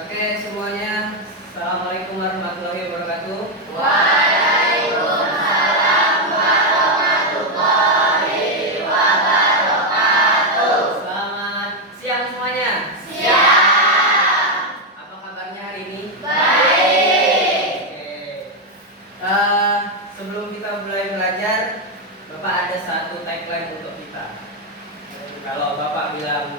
Oke semuanya, Assalamualaikum warahmatullahi wabarakatuh. Waalaikumsalam warahmatullahi wabarakatuh. Selamat siang semuanya. Siang. Apa kabarnya hari ini? Baik. Oke. Sebelum kita mulai belajar, Bapak ada satu tagline untuk kita. Kalau Bapak bilang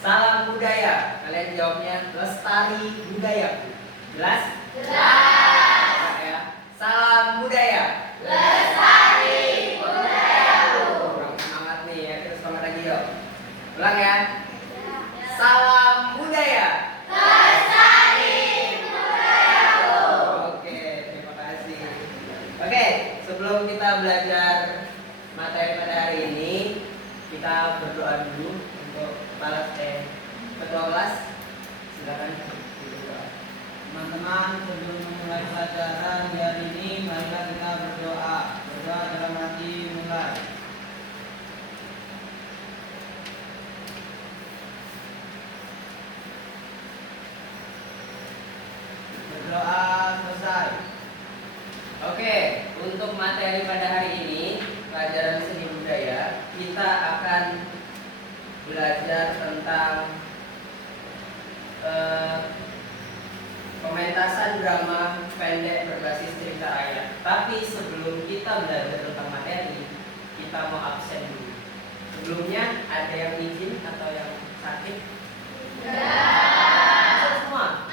salam budaya, kalian jawabnya lestari budayaku. Jelas? Jelas. Ya. Salam budaya. Lestari budayaku. Kurang semangat nih ya, kita semangat lagi yuk. Ulang ya. Salam budaya. Lestari budayaku. Oke, terima kasih. Oke, sebelum kita belajar materi pada hari ini, kita berdoa dulu untuk ketua kelas. Silakan berdoa. Teman-teman, sebelum memulai pelajaran di hari ini, marilah kita berdoa. Berdoa dalam hati mulai. Berdoa selesai. Oke, untuk materi pada hari ini, pelajaran seni budaya, kita akan belajar tentang pementasan drama pendek berbasis cerita rakyat. Tapi sebelum kita belajar tentang materi, kita mau absen dulu. Sebelumnya ada yang izin atau yang sakit? Masuk semua?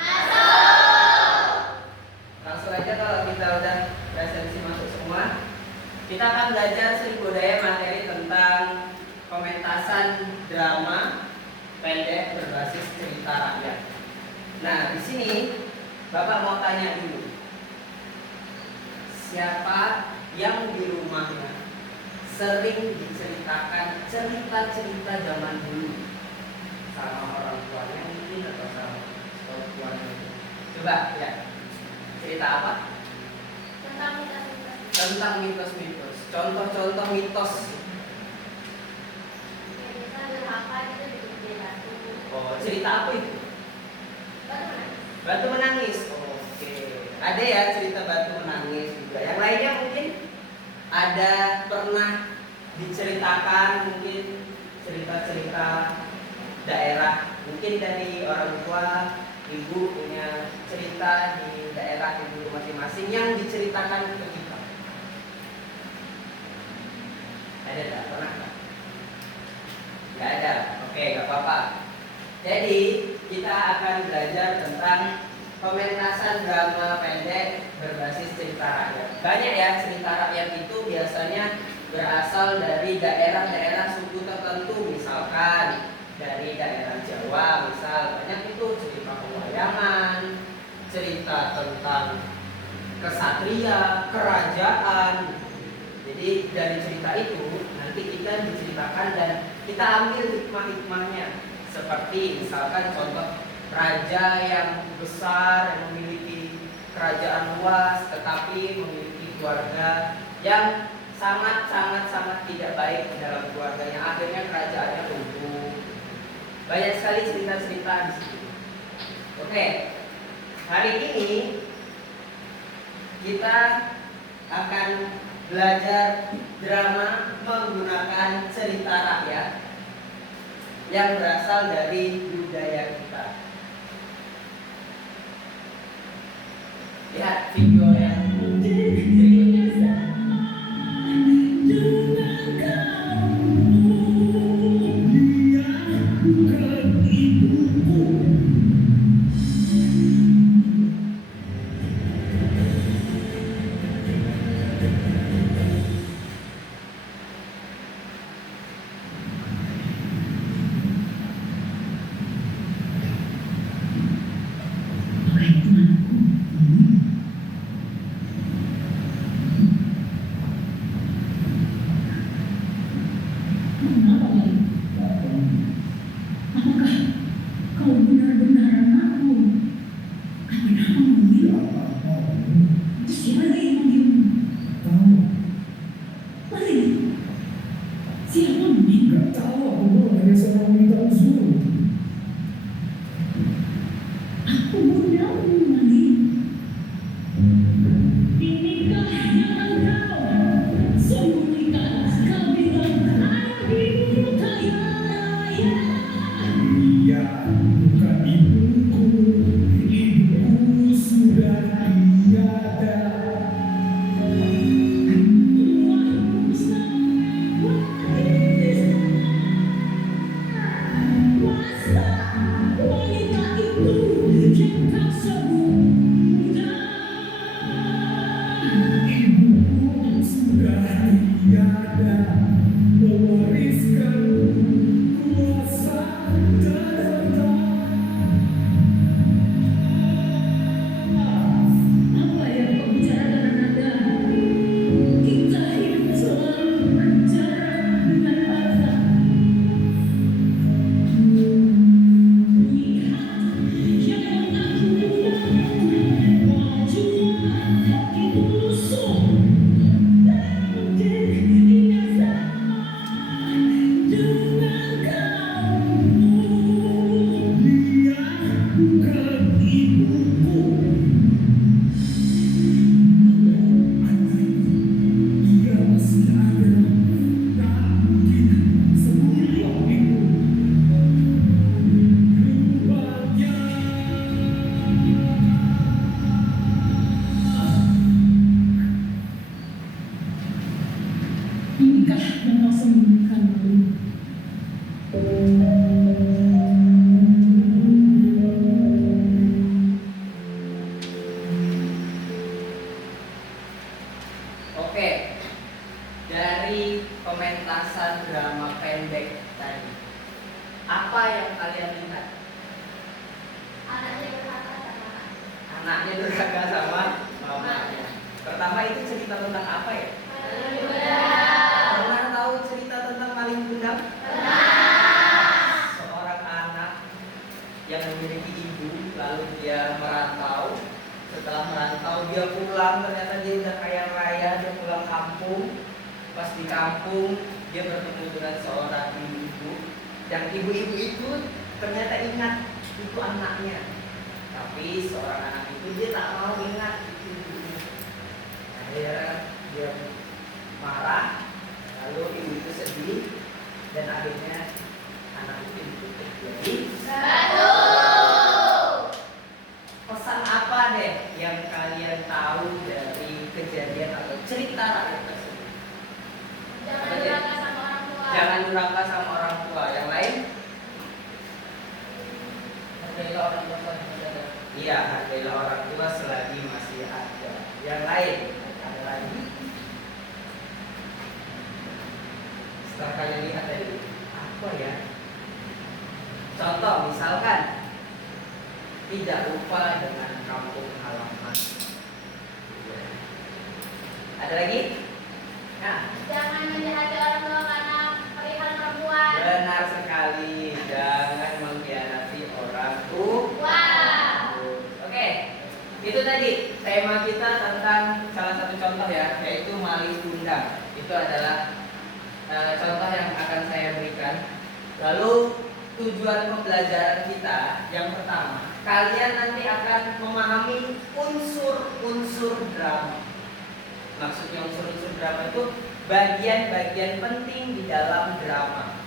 Langsung aja kalau kita udah presensi masuk semua. Kita akan belajar seni budaya materi tentang pementasan drama pendek berbasis cerita rakyat. Nah, di sini Bapak mau tanya dulu. Siapa yang di rumahnya sering diceritakan cerita-cerita zaman dulu sama orang tuanya mungkin atau sama orang tuanya? Coba ya. Cerita apa? Tentang mitos-mitos. Contoh-contoh mitos. Oh, cerita apa itu? Batu menangis. Oke. Ada ya cerita batu menangis juga. Yang lainnya mungkin ada pernah diceritakan mungkin cerita-cerita daerah. Mungkin dari orang tua, ibu punya cerita di daerah ibu masing-masing yang diceritakan ke kita. Ada tak? Pernah tak? Gak ada. Oke, gak apa-apa. Jadi kita akan belajar tentang pementasan drama pendek berbasis cerita rakyat. Banyak ya, cerita rakyat itu biasanya berasal dari daerah-daerah suku tertentu. Misalkan dari daerah Jawa, misal banyak itu cerita pewayangan, cerita tentang kesatria, kerajaan. Jadi dari cerita itu nanti kita diceritakan dan kita ambil hikmah-hikmahnya. Seperti misalkan contoh raja yang besar yang memiliki kerajaan luas tetapi memiliki keluarga yang sangat tidak baik dalam keluarganya, akhirnya kerajaannya runtuh. Banyak sekali cerita-cerita di situ. Oke, hari ini kita akan belajar drama menggunakan cerita rakyat yang berasal dari budaya kita. Lihat video yang berikutnya. anaknya durhaka sama mamanya. Pertama itu cerita tentang apa ya? Pernah tahu cerita tentang maling kundang? Seorang anak yang memiliki ibu, lalu dia merantau. Setelah merantau dia pulang, ternyata dia udah kaya raya, dia pulang kampung. Pas di kampung dia bertemu dengan seorang ibu. Yang ibu-ibu itu ternyata ingat itu anaknya. Tapi seorang anak itu dia tak mau ingat itu ibunya. Akhirnya dia marah, lalu ibu itu sedih, dan akhirnya anak itu ditutup jadi Satu. pesan apa deh yang kalian tahu dari kejadian atau cerita rakyat tersebut? Jangan durhaka sama orang tua. Jangan durhaka sama orang tua. Yang lain? Hargailah orang tua selagi masih ada. Iya, hargailah orang tua selagi masih ada. Yang lain? Ada lagi? Setelah kalian lihat tadi, apa ya? Contoh, misalkan tidak lupa dengan kampung halaman. Ada lagi? Nah, Jangan menjahati orang tua karena perihal perempuan. benar sekali. Jangan mengkhianati orang tua. Oke, itu tadi tema kita tentang salah satu contoh ya, yaitu maling kundang. Itu adalah contoh yang akan saya berikan. Lalu tujuan pembelajaran kita yang pertama, kalian nanti akan memahami unsur-unsur drama. Maksudnya unsur-unsur drama itu bagian-bagian penting di dalam drama.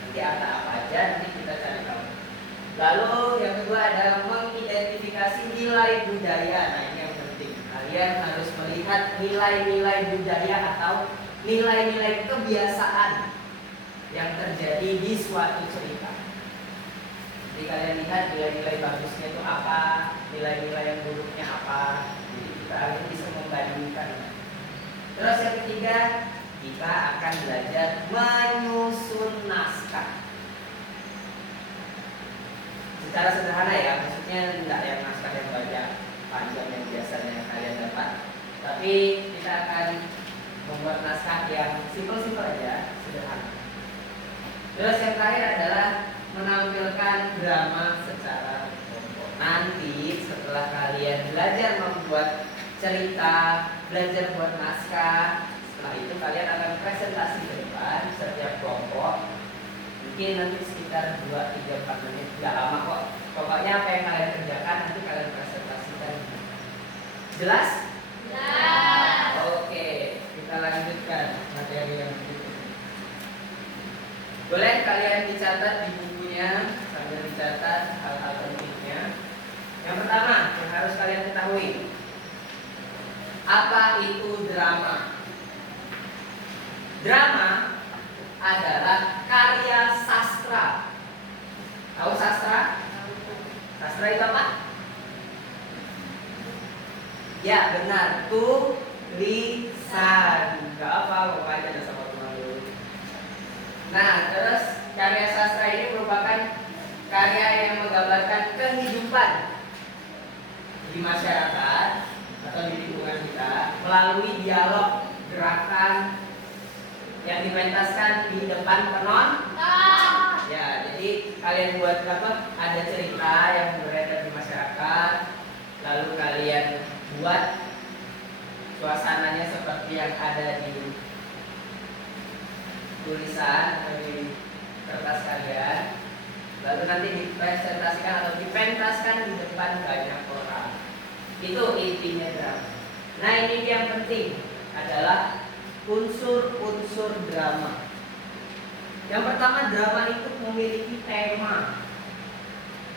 Nanti ada apa aja, nanti kita cari tahu. Lalu yang kedua adalah mengidentifikasi nilai budaya. Nah ini yang penting. Kalian harus melihat nilai-nilai budaya atau nilai-nilai kebiasaan yang terjadi di suatu cerita. Jadi kalian lihat nilai-nilai bagusnya itu apa, nilai-nilai yang buruknya apa. Jadi kita harus bisa membandingkan. Terus yang ketiga, kita akan belajar menyusun naskah. Secara sederhana ya, maksudnya tidak yang naskah yang banyak panjang yang biasanya kalian dapat, tapi kita akan membuat naskah yang simpel-simpel aja, sederhana. Terus yang terakhir adalah menampilkan drama secara kelompok. Nanti setelah kalian belajar membuat cerita, belajar buat naskah, setelah itu kalian akan presentasi ke depan setiap kelompok. Mungkin nanti sekitar 2-3-4 menit, nggak lama kok. Pokoknya apa yang kalian kerjakan nanti kalian presentasikan. Jelas? Jelas. Oke, kita lanjutkan materi yang berikutnya. Boleh kalian dicatat di bukunya sambil dicatat hal-hal pentingnya. Yang pertama yang harus kalian ketahui, apa itu drama? Drama adalah karya sastra. Tahu sastra? Sastra itu apa? Ya benar, tulisan. Gak apa, pokoknya ada sama teman dulu. Nah, terus karya sastra ini merupakan karya yang menggambarkan kehidupan di masyarakat atau di lingkungan kita melalui dialog, gerakan yang dipentaskan di depan penonton. Ya, jadi kalian buat apa? Ada cerita yang beredar di masyarakat, lalu kalian buat suasananya seperti yang ada di tulisan atau di kertas kalian, lalu nanti dipresentasikan atau dipentaskan di depan banyak orang. Itu intinya drama. Nah ini yang penting adalah unsur-unsur drama. Yang pertama, drama itu memiliki tema.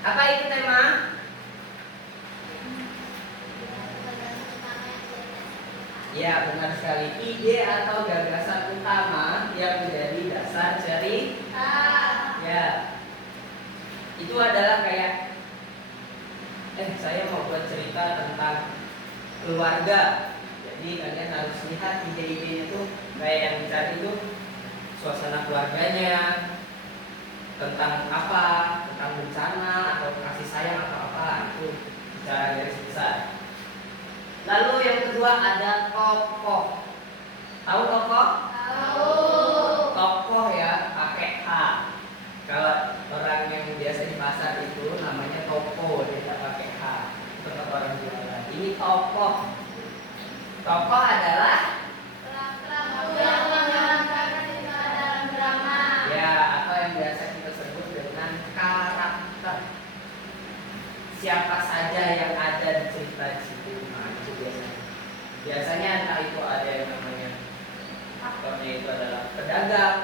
Apa itu tema? Ya benar sekali, ide atau gagasan utama yang menjadi dasar cerita. Ya, itu adalah kayak saya mau buat cerita tentang keluarga. Jadi kalian harus lihat ide-idenya itu kayak yang dicari itu suasana keluarganya, tentang apa, tentang bencana atau kasih sayang atau apa, itu secara garis besar. kedua ada tokoh. Tahu tokoh? Tahu. Tokoh ya, pakai H. Kalau orang yang biasa di pasar itu namanya toko, dia tidak pakai H. Untuk orang jualan. Ini tokoh. Tokoh adalah Dalam drama. ya atau yang biasa kita sebut dengan karakter. Siapa saja yang ada di cerita di situ, nah itu biasanya. Biasanya entah itu ada yang namanya aktornya itu adalah pedagang,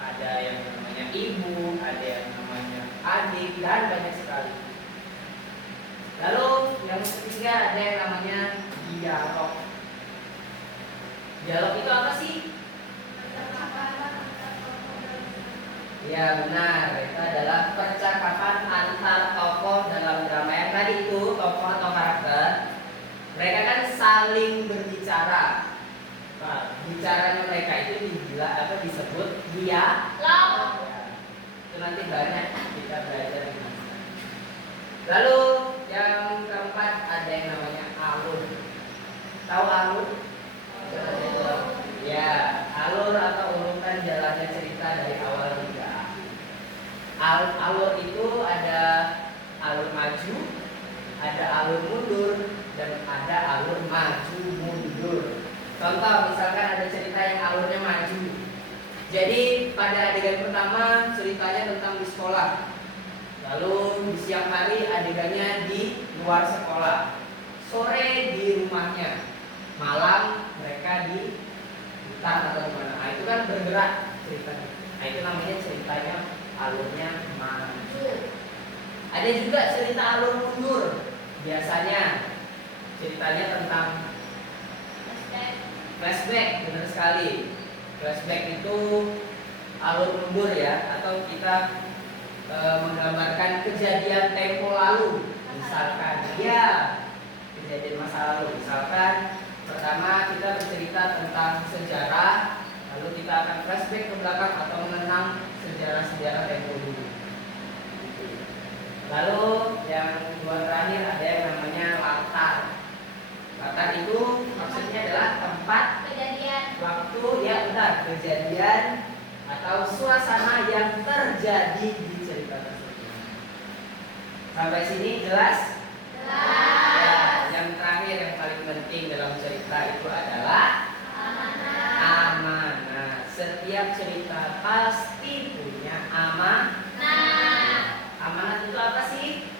ada yang namanya ibu, ada yang namanya adik, dan banyak sekali. Lalu yang ketiga ada yang namanya dialog. Dialog itu apa sih? Ya benar, itu adalah percakapan antar tokoh dalam drama. Yang tadi itu tokoh atau karakter, mereka kan saling berbicara. Nah, bicaranya mereka itu disebut dialog. Ya, itu nanti banyak kita belajar di sana. Lalu yang keempat ada yang namanya alur. Tahu alur? Ya, alur atau urutan jalannya cerita dari awal hingga akhir. Alur itu ada alur maju, ada alur mundur, dan ada alur maju mundur. Contoh, misalkan ada cerita yang alurnya maju. Jadi pada adegan pertama ceritanya tentang di sekolah. Lalu di siang hari adegannya di luar sekolah. Sore di rumahnya. Malam mereka di hutan atau di mana. Nah, itu kan bergerak ceritanya. Nah, itu namanya ceritanya alurnya maju. Ada juga cerita alur mundur. Biasanya ceritanya tentang flashback, benar sekali. Flashback itu alur mundur ya, atau kita menggambarkan kejadian tempo lalu. Misalkan, ya kejadian masa lalu. Misalkan pertama kita bercerita tentang sejarah, lalu kita akan flashback ke belakang atau mengenang sejarah-sejarah tempo dulu. Lalu yang kedua terakhir ada yang namanya latar. Latar itu maksudnya adalah tempat, Kejadian. waktu, ya benar, kejadian atau suasana yang terjadi di cerita tersebut. Sampai sini jelas? Ya, yang terakhir yang paling penting dalam cerita itu adalah amanah. Setiap cerita pasti punya amanah. Amanah itu apa sih?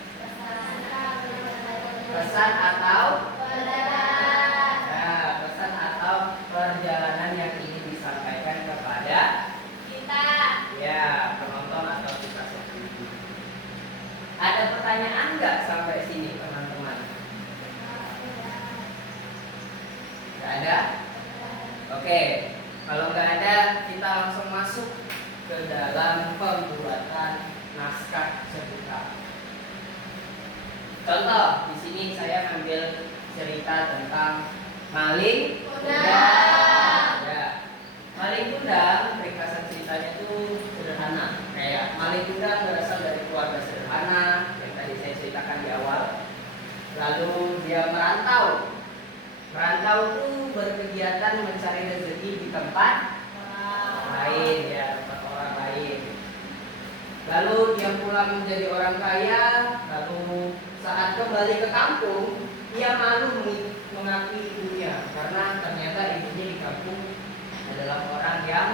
Pesan atau pesan atau perjalanan yang ingin disampaikan kepada ya penonton atau kita sendiri. Ada pertanyaan nggak sampai sini teman-teman? Nggak ada? Oke, kalau nggak ada kita langsung masuk ke dalam pembuatan naskah cerita. Contoh, di sini saya ambil cerita tentang maling kundang. Ya. Maling kundang, ringkasan ceritanya itu sederhana. Kayak maling kundang berasal dari keluarga sederhana yang tadi saya ceritakan di awal. Lalu dia merantau. Merantau itu berkegiatan mencari rezeki di tempat lain, ya, tempat orang lain. Lalu dia pulang menjadi orang kaya. Lalu saat kembali ke kampung, dia malu mengakui ibunya karena ternyata ibunya di kampung adalah orang yang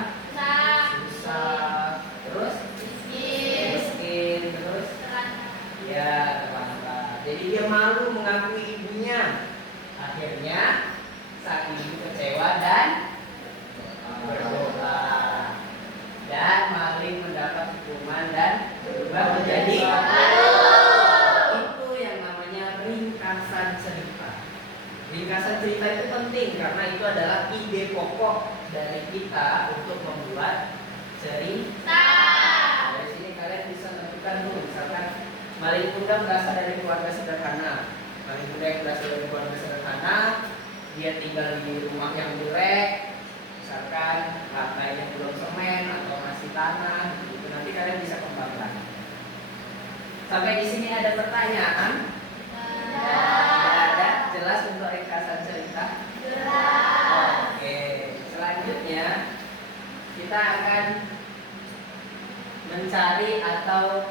susah, terus miskin, terus ya terlantar. Jadi dia malu mengakui ibunya. Akhirnya sang ibu kecewa dan berdoa, dan maling mendapat hukuman dan berubah menjadi itu yang namanya ringkasan cerita. Ringkasan cerita itu penting karena itu adalah ide pokok dari kita untuk membuat cerita. Dari sini kalian bisa tentukan dulu, misalkan maling kundang berasal dari keluarga sederhana. Maling kundang yang berasal dari keluarga sederhana, dia tinggal di rumah yang jelek, misalkan lantainya belum semen atau masih tanah, gitu. Nanti kalian bisa kembangkan. Sampai di sini ada pertanyaan? Tidak ada. Jelas untuk ringkasan cerita? kita akan mencari atau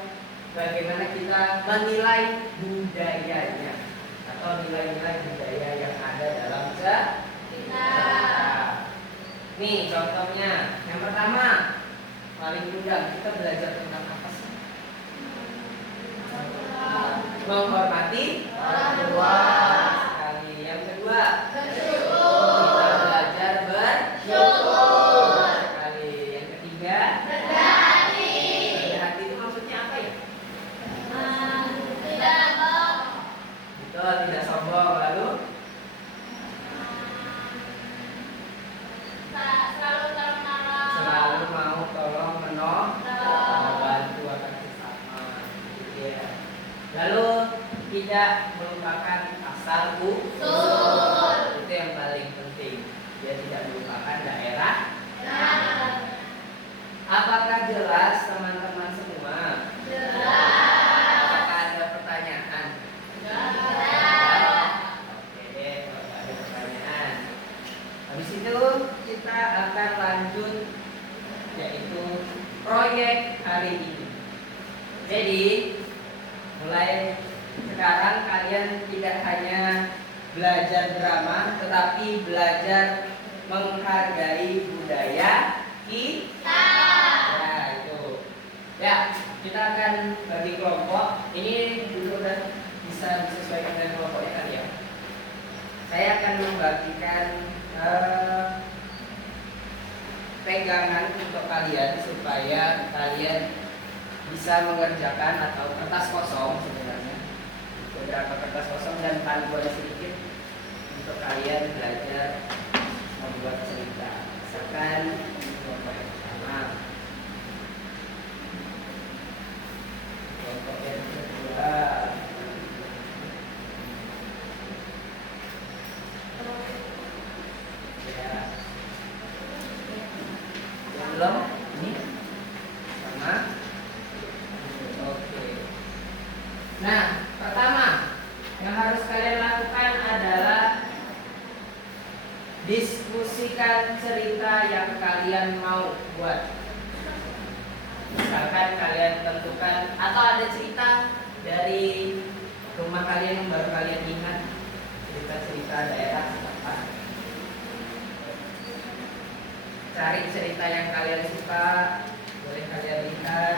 bagaimana kita menilai budayanya atau nilai-nilai budaya yang ada dalam cerita. Nih contohnya, yang pertama paling mudah kita belajar tentang apa sih? Menghormati orang tua. Sekali. Yang kedua, kita belajar bersyukur. Sekali. Yang ketiga, berhati itu maksudnya apa ya? Betul, tidak sombong. Lalu selalu mau tolong membantu akan sesama. Ya. Lalu tidak melupakan asal usul. Itu yang paling penting. Dia tidak melupakan daerah. Apakah jelas teman-teman semua? Apakah ada pertanyaan? Oke, kalau ada pertanyaan. Habis itu kita akan lanjut yaitu proyek hari ini. Jadi mulai sekarang kalian tidak hanya belajar drama, tetapi belajar menghargai budaya kita. Ya itu. Ya, kita akan bagi kelompok. Ini dulu udah bisa disesuaikan dengan kelompoknya kalian. Saya akan membagikan pegangan untuk kalian supaya kalian bisa mengerjakan atau kertas kosong sebenarnya beberapa kertas kosong dan panduan sedikit untuk kalian belajar membuat cerita. Misalkan kelompok yang pertama, kelompok yang kedua, ya, yang belum ini sama. Oke. Nah, pertama yang harus kalian lakukan adalah diskusikan cerita yang kalian mau buat. Misalkan kalian tentukan atau ada cerita dari rumah kalian yang baru kalian ingat, cerita-cerita daerah setempat. Cari cerita yang kalian suka, boleh kalian lihat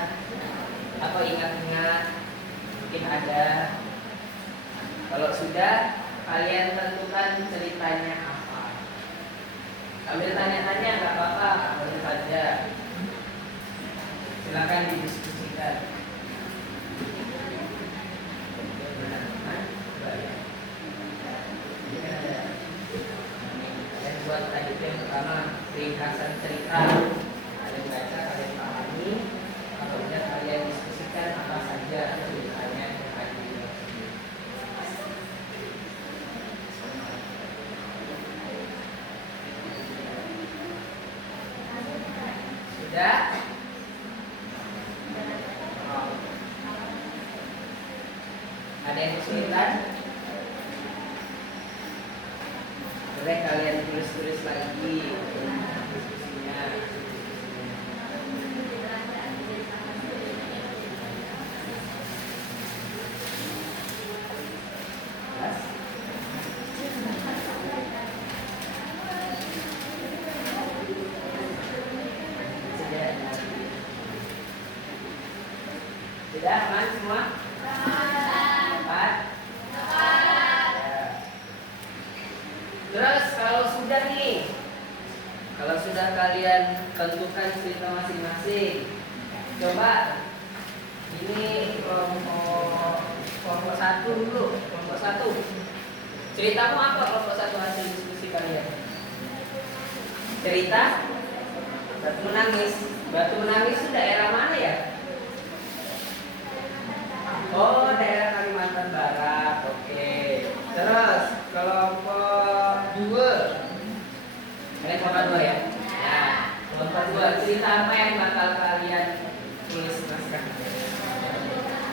atau ingat-ingat, mungkin ada. Kalau sudah, kalian tentukan ceritanya apa. Sambil tanya-tanya nggak apa-apa, boleh saja. Silakan didiskusikan. Kalian buat tadi yang pertama ringkasan cerita. Kalian baca, kalian pahami, kemudian kalian diskusikan apa saja ceritanya yang ada di dalam sini. Sudah? Ada yang kesulitan? Boleh kalian tulis-tulis lagi diskusinya. Jelas? Sudah aman semua? Dapat? Ya. Terus kalau sudah nih, kalau sudah kalian tentukan cerita masing-masing, coba ini kelompok satu dulu, kelompok satu. Ceritamu apa kelompok satu hasil diskusi kalian? Cerita Batu Menangis. Batu Menangis itu daerah mana ya? Oh, daerah Kalimantan Barat. Oke. Terus kelompok 2. Kalian kelompok 2 ya? Ya. Kelompok 2. Cerita apa yang bakal kalian tulis naskah?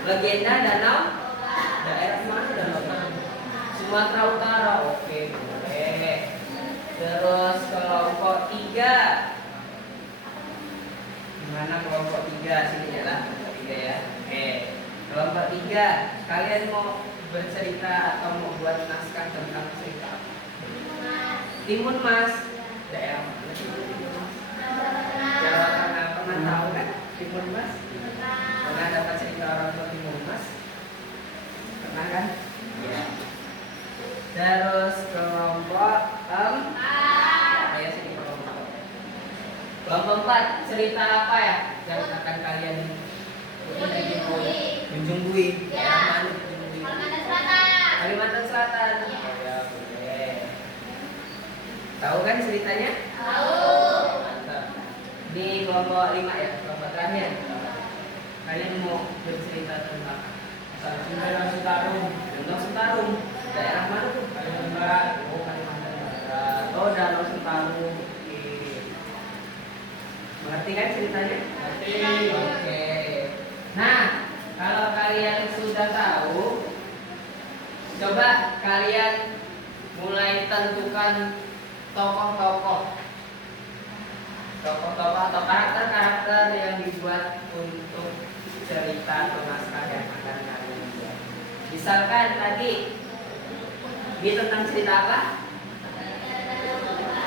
Legenda Danau? Daerah mana Danau? Sumatera Utara. Oke, boleh. Terus kelompok 3. Mana kelompok 3 sini ya lah, kelompok 3 ya. Oke. Kelompok 3, kalian mau bercerita atau mau buat naskah tentang cerita apa? Timun Mas. Daerah mana sih Timun Mas? Jawa Tengah, pernah tahu kan Timun Mas? Pernah dapat cerita orang tua Timun Mas? Pernah kan? Iya. Terus kelompok ya sini kelompok. Kelompok 4, cerita apa ya yang akan kalian Junjungbui? Ya. Mana Junjungbui? Kalimantan Selatan. Kalimantan Selatan. Ya. Oh ya, boleh. Tahu kan ceritanya? Tahu. Mantap. Ini kelompok 5 ya, kelompok terakhir. Kalian mau bercerita tentang Danau Sentarum. Danau Sentarum. Daerah mana tuh? Kalimantan Barat. Oh, Kalimantan Barat. Oh, Danau Sentarum. Oke. Mengerti kan ceritanya? Ngerti. Oke. Nah, kalau kalian sudah tahu, coba kalian mulai tentukan tokoh-tokoh atau karakter-karakter yang dibuat untuk cerita atau naskah yang akan kalian buat. Misalkan tadi ini tentang cerita apa?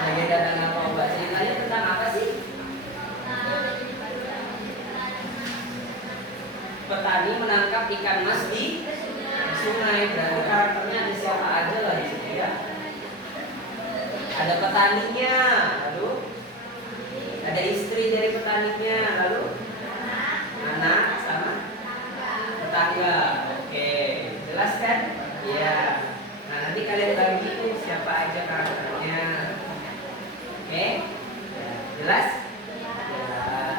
Legenda Danau Toba. Ceritanya tentang apa sih? Petani menangkap ikan mas di sungai. Berarti karakternya ada siapa aja lah di sini ya. Ada petaninya, lalu ada istri dari petaninya, lalu anak sama tetangga. Oke, jelas kan? Iya. Nah, nanti kalian bagi itu siapa aja karakternya. Oke? Jelas? Jelas.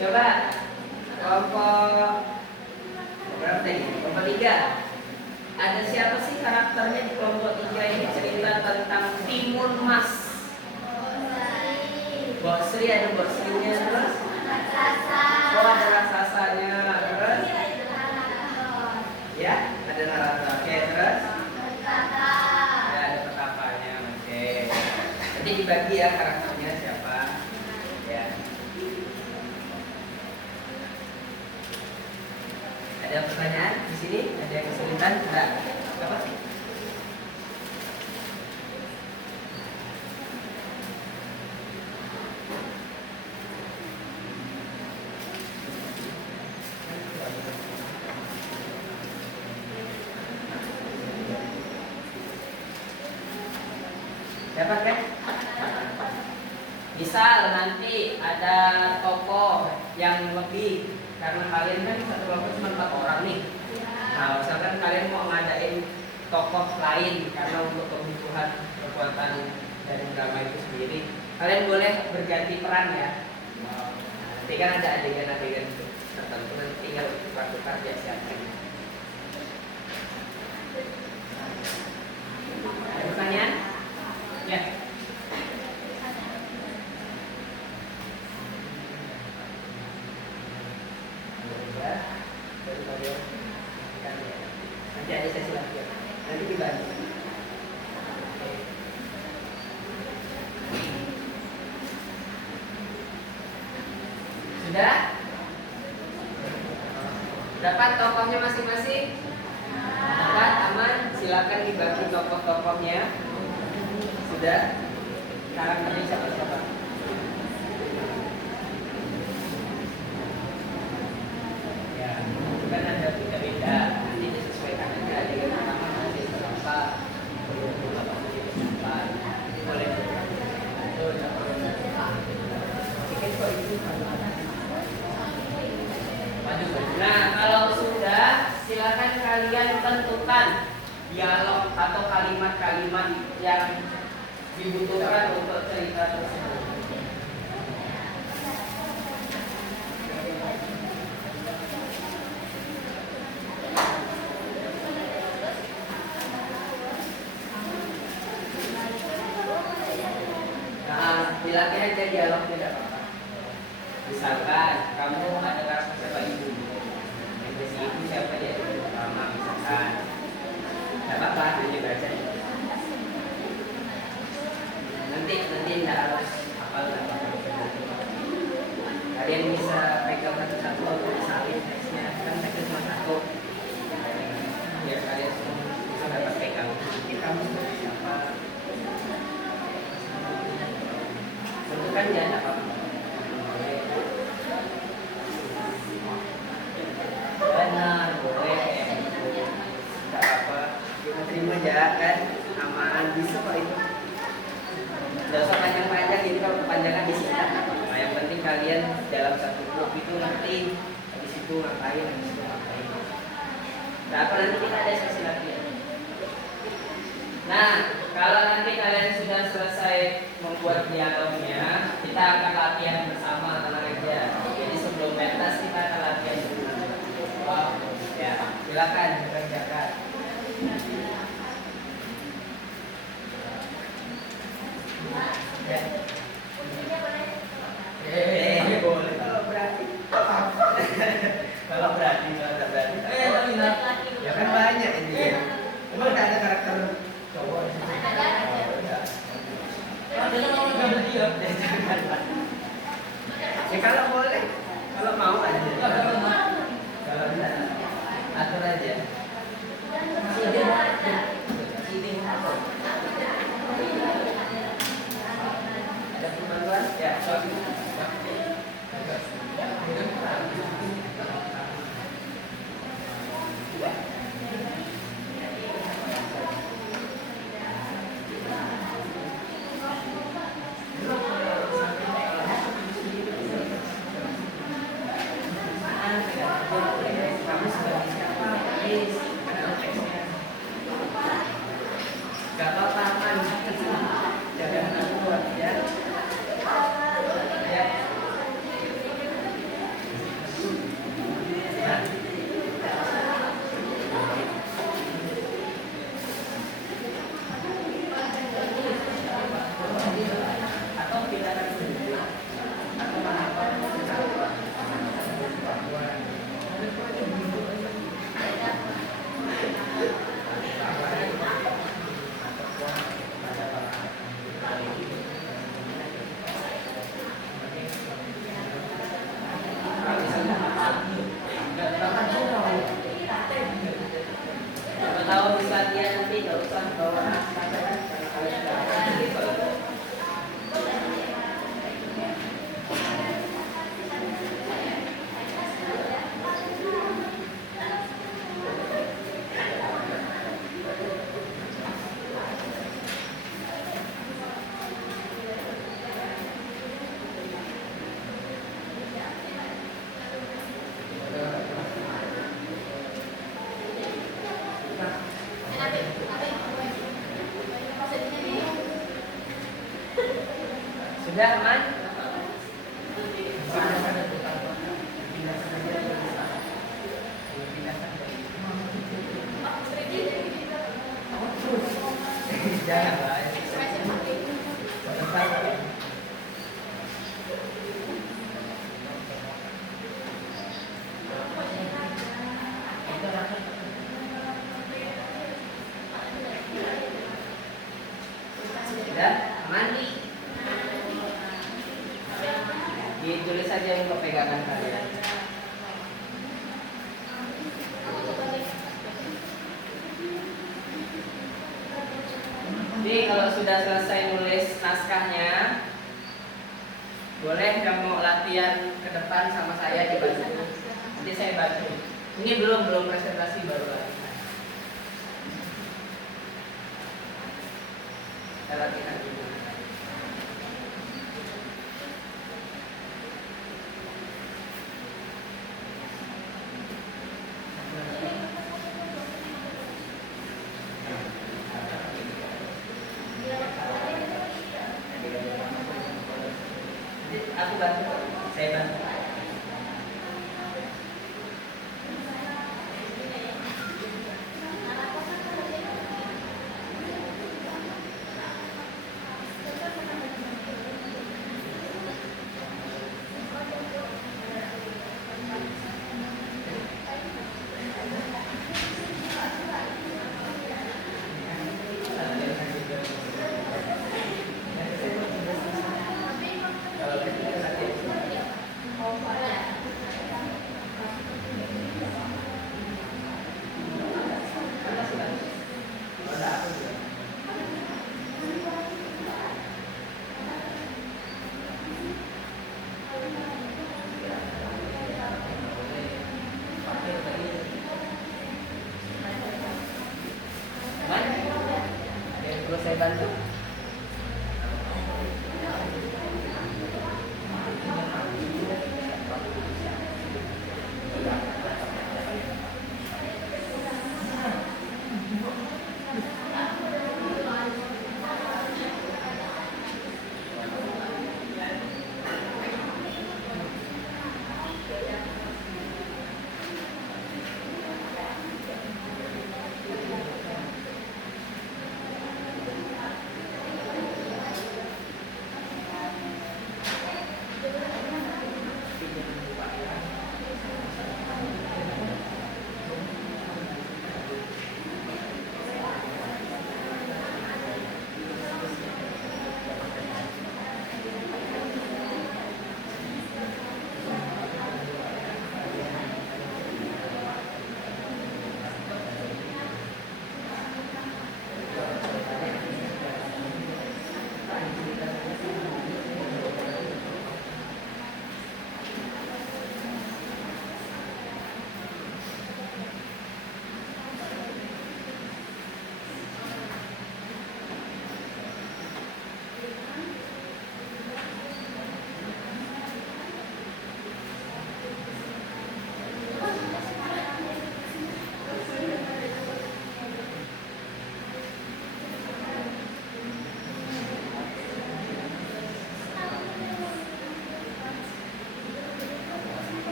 Coba kelompok berapa tadi? Kelompok 3. Ada siapa sih karakternya di kelompok 3 ini? Cerita tentang Timun Mas. Bosri, ada Bosrinya terus. Oh, ada raksasanya terus. Ya, ada narator. Oke, terus. Ya, ada petapanya. Oke. Nanti dibagi ya karakternya siapa. Ya. Ada pertanyaan di sini? Ada yang kesulitan? Enggak. Apa? Dapat kan? Misal nanti ada tokoh yang lebih, karena kalian kan satu kelompok cuma 4 orang nih. Nah, misalkan kalian mau ngadain tokoh lain karena untuk kebutuhan kekuatan dari drama itu sendiri, kalian boleh berganti peran ya. Nah, nanti kan ada adegan-adegan tertentu, nanti tinggal tukar-tukar ya siapa. Ada pertanyaan? Ya. Nanti ada sesi lagi ya. Nanti dibantu. Sudah? Dapat tokohnya masing-masing? Dapat, aman? Silakan dibagi tokoh-tokohnya. Sudah? Karakternya siapa-siapa? Ya, itu kan ada beda-beda. Nanti disesuaikan aja adegan pertama nanti berapa, berapa boleh. Nah, kalau sudah, silakan kalian tentukan dialog atau kalimat-kalimat yang dibutuhkan untuk cerita tersebut. Nah, dilatih aja dialog tidak apa-apa. Misalkan kamu ada karakter siapa ibu, yang si ibu siapa dia ibu pertama misalkan, tidak apa-apa hanya baca. Nanti tidak harus hafal apa. Kalian ngapain, habis itu ngapain. Nah, apa nanti kita ada sesi latihan. Nah, kalau nanti kalian sudah selesai membuat dialognya, kita akan latihan bersama, tenang aja. Jadi sebelum pentas kita akan latihan dulu. Wow, ya, silakan kerjakan. Ya. Boleh kalau berani. Kalau berani, kalau tak berani. Tapi enggak. Ya kan banyak ini. Emang udah ada karakter cowok di situ? Ada. Oh, udah. Oh, dia mau nggak berdiam. Ya, jangan. Ya kalau boleh, kalau mau aja. Kalau enggak, atur aja. Sini. Ada pembaruan? Ya, kamu sebagai siapa? Please, ada tesnya. Gak apa-apa, aman. Jangan takut ya. Ya. Nah. Atau pindahkan dulu. Atau mana? Kalau tahu bisa latihan nanti nggak usah bawa karena kalian sudah sudah aman. Jangan lah. Sudah aman. Ditulis saja untuk pegangan kalian. Jadi kalau sudah selesai nulis naskahnya, boleh kamu latihan ke depan sama saya dibantu. Nanti saya bantu. Ini belum presentasi, baru latihan. Kita latihan dulu. Aku bantu, saya bantu. Kalau kita latihan.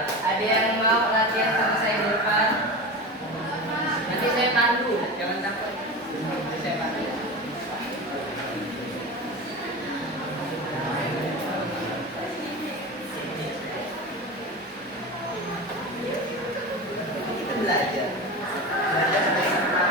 ada yang mau latihan sama saya di depan? Nanti saya pandu, jangan takut. Nanti saya pandu. Kita belajar. Belajar bersama.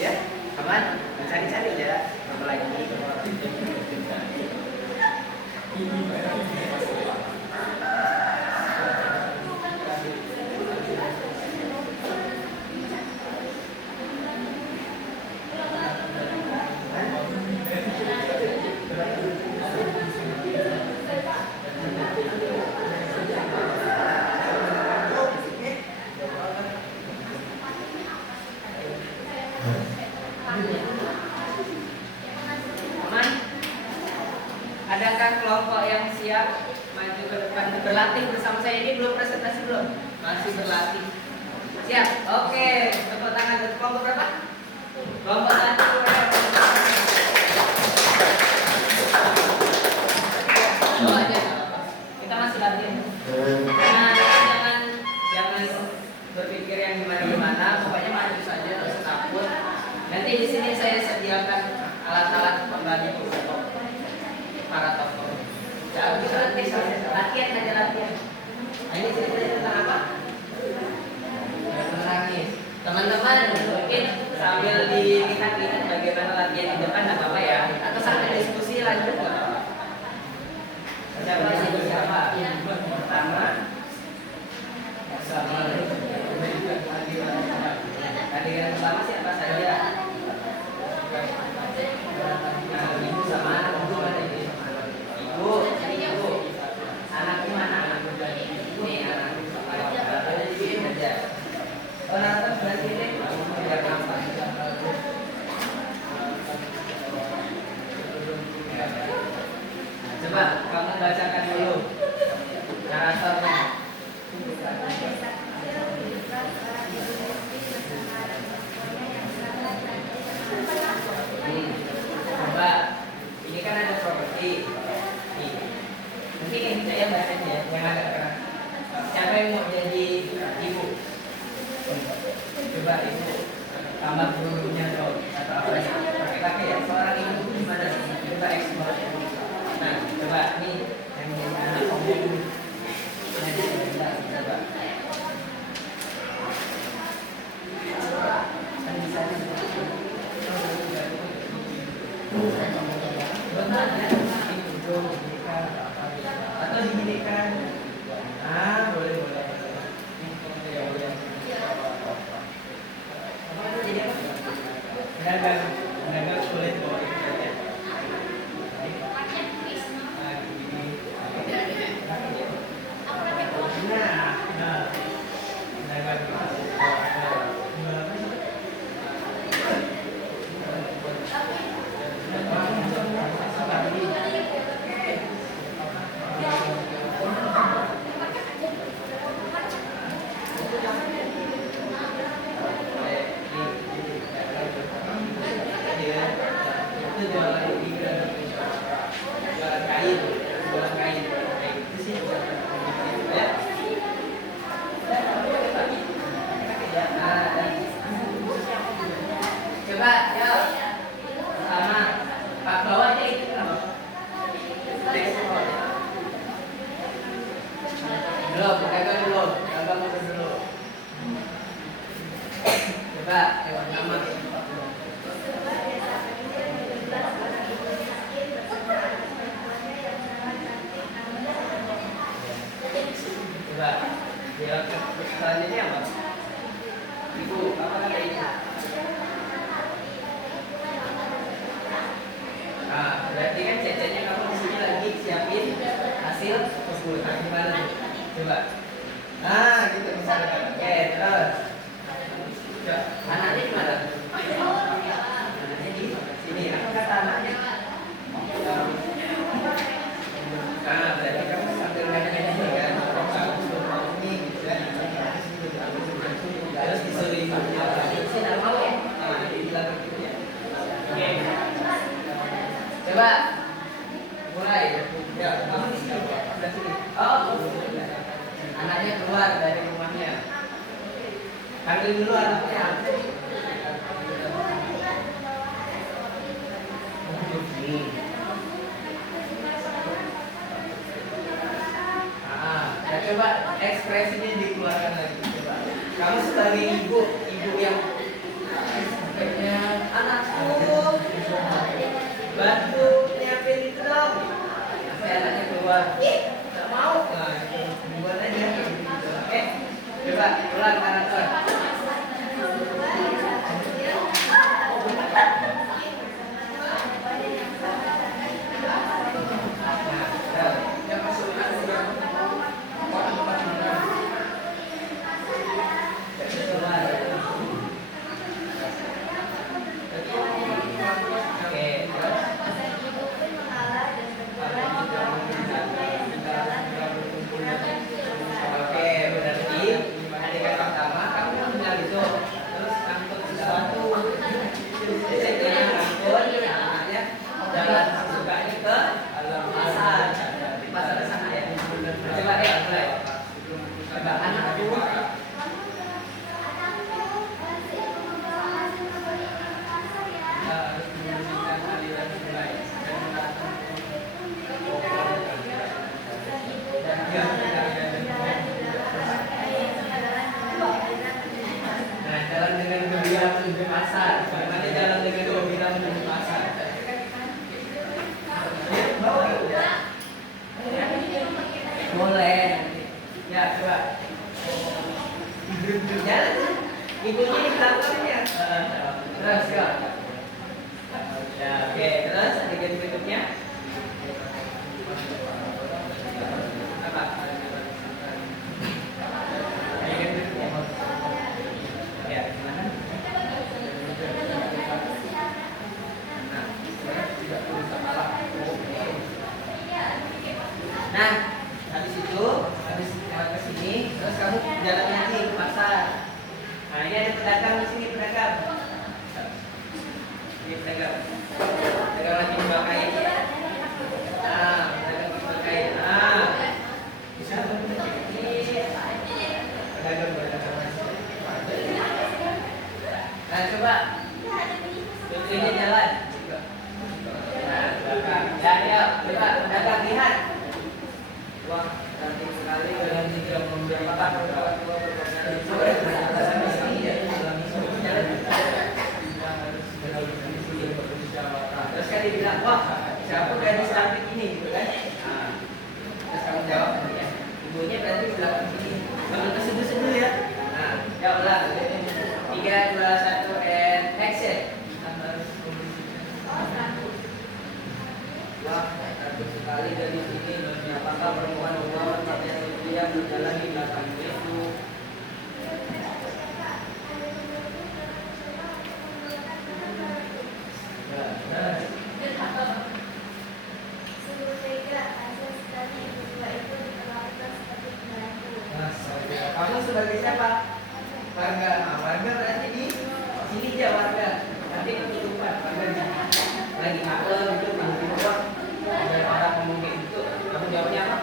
Ya, aman. Cari-cari ya. Apa lagi? Aman? Adakah kelompok yang siap maju ke depan berlatih bersama saya? Ini belum presentasi belum? Masih berlatih. Siap? Oke. Tepuk tangan untuk kelompok berapa? Kelompok 1. Oh, aja. Kita masih latihan. Nah, jangan berpikir yang gimana-gimana. Pokoknya maju saja, tidak usah takut. Nanti di sini saya sediakan alat-alat pembantu para tokoh. Jangan bisa latihan aja latihan. Nah, ini ceritanya tentang apa? Menangis. Teman-teman mungkin sambil dilihat-lihat bagaimana latihan di depan, nggak apa-apa ya. Atau sambil diskusi lanjut nggak apa-apa. Siapa? Pertama, sama adegan pertama siapa saja? Ibu sama anak, ibu mana ini? Ibu, anaknya mana? Ini anak. Ada di sini aja. Oh, nonton sebelah sini. Biar nampak. Coba kamu bacakan dulu naratornya. Coba, ini kan ada properti. Nih, mungkin yang saya bacanya yang agak keras. Siapa yang mau jadi ibu? Coba ibu tambah hurufnya dong atau apa ya? Pakai kaki ya. Seorang ibu gimana? Coba eksplor. Nah, coba nih yang jadi anak ngomong. Jadi coba. Kan bisa atau diginikan. Ah, boleh. Dagang kulit boleh. Coba, yuk. Sama Pak bawa aja itu. Belum, dagang dulu. Coba, lewat nama. Coba, dia selanjutnya apa? Ibu, apa kata ibu? Nah, berarti kan cecenya kamu di sini lagi siapin 10. Nah, gimana tuh? Coba. Nah, gitu misalnya. Oke, terus. Coba. Anaknya di mana? Anaknya di sini. Apa kata anaknya? Nah, berarti kamu sambil ngajak-ngajak ini kan. Ini gitu kan. Terus disuruh ibunya lagi. Saya tidak mau ya. Nah, dibilang begitu ya. Oke. Coba. Mulai. Ya, kamu di sini. Sebelah sini. Oh, anaknya keluar dari rumahnya. Panggil dulu anaknya. Ya coba ekspresinya dikeluarkan lagi. Coba. Kamu sebagai ibu yang kayaknya anakku bantu nyiapin itu dong. Sampai anaknya keluar. Nggak mau. Nah, itu buat aja. Oke. Coba ulang karakter. Ibunya di belakangnya. Terus ya. Ya, oke. Terus adegan berikutnya. Apa? Adegan berikutnya. Ya, gimana? Nah, habis itu, habis lewat ke sini, terus kamu jalan lagi ke pasar. Nah, ini ada pedagang di sini, pedagang. Ini pedagang. Pedagang lagi jual kain. Nah, pedagang jual kain. Nah, bisa pedagang berdagang. Nah, coba. Ini jalan. Nah, belakang. Ya, coba pedagang lihat. Wah, cantik sekali dengan tiga beberapa terus kan dia bilang, wah siapa gadis cantik ini gitu kan? Nah, terus kamu jawab ya, ibunya berarti bilang begini, jangan keseduh-seduh ya. Nah, ya ulang, 3, 2, 1, and action. Wah, cantik sekali dari sini. Apakah perempuan umur 4 yang berjalan di belakang itu? Kamu sebagai siapa? Warga. Nah, warga berarti di sini dia warga. Tapi ketutupan warganya. Lagi maklum itu tiba-tiba ada orang ngomong kayak gitu. Kamu jawabnya apa?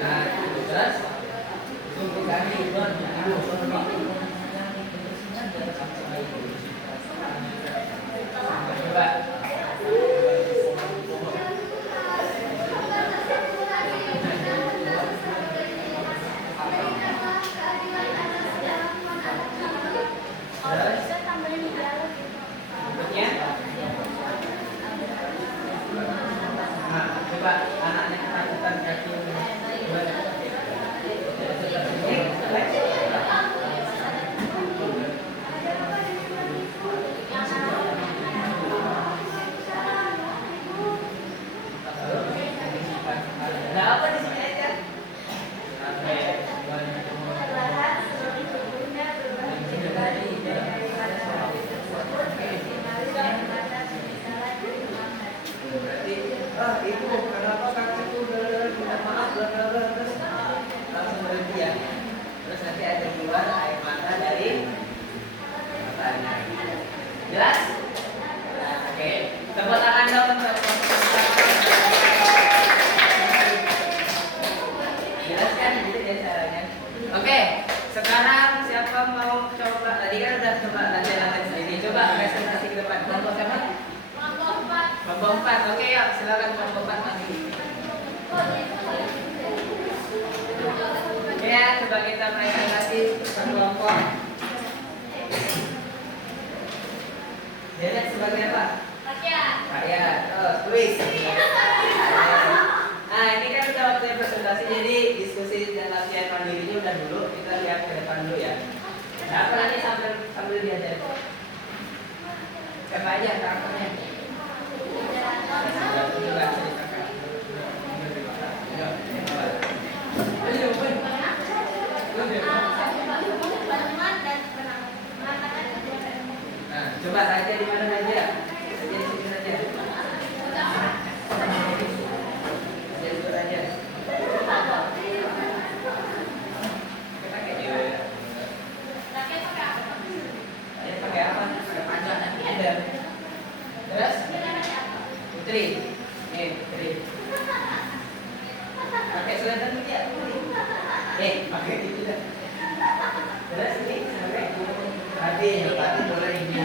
Nah, terus tunggu kami ibu. Coba. Coba anaknya ketakutan kaki Ibu, kenapa kakak itu minta maaf, bla bla bla, terus langsung berhenti ya. Terus nanti ada keluar air mata dari matanya. Jelas? Oke, tepuk tangan dong untuk jelas kan gitu ya caranya. Oke, sekarang siapa mau coba? Tadi kan udah coba latihan sendiri. Coba presentasi ke depan. Kelompok siapa? Kelompok 4. Oke, yuk silakan kelompok 4 maju. Ya, coba kita presentasi per kelompok. Jadi sebagai apa? Rakyat. Terus tulis. Nah, ini kan udah waktunya presentasi, jadi diskusi dan latihan mandirinya udah dulu. Kita lihat ke depan dulu ya. Nah, apa lagi sambil diajarin? Siapa aja karakternya? Coba ceritakan. Nah, coba Raja di mana Raja? Raja di sini Raja. Raja itu Raja. Kita kayak dia. Dia pakai apa? Pakai panjang dan ada. Terus? Putri. Nih, Putri. Pakai selendang dia. Pakai gitu dah. Terus ini sebagai Pati boleh ini.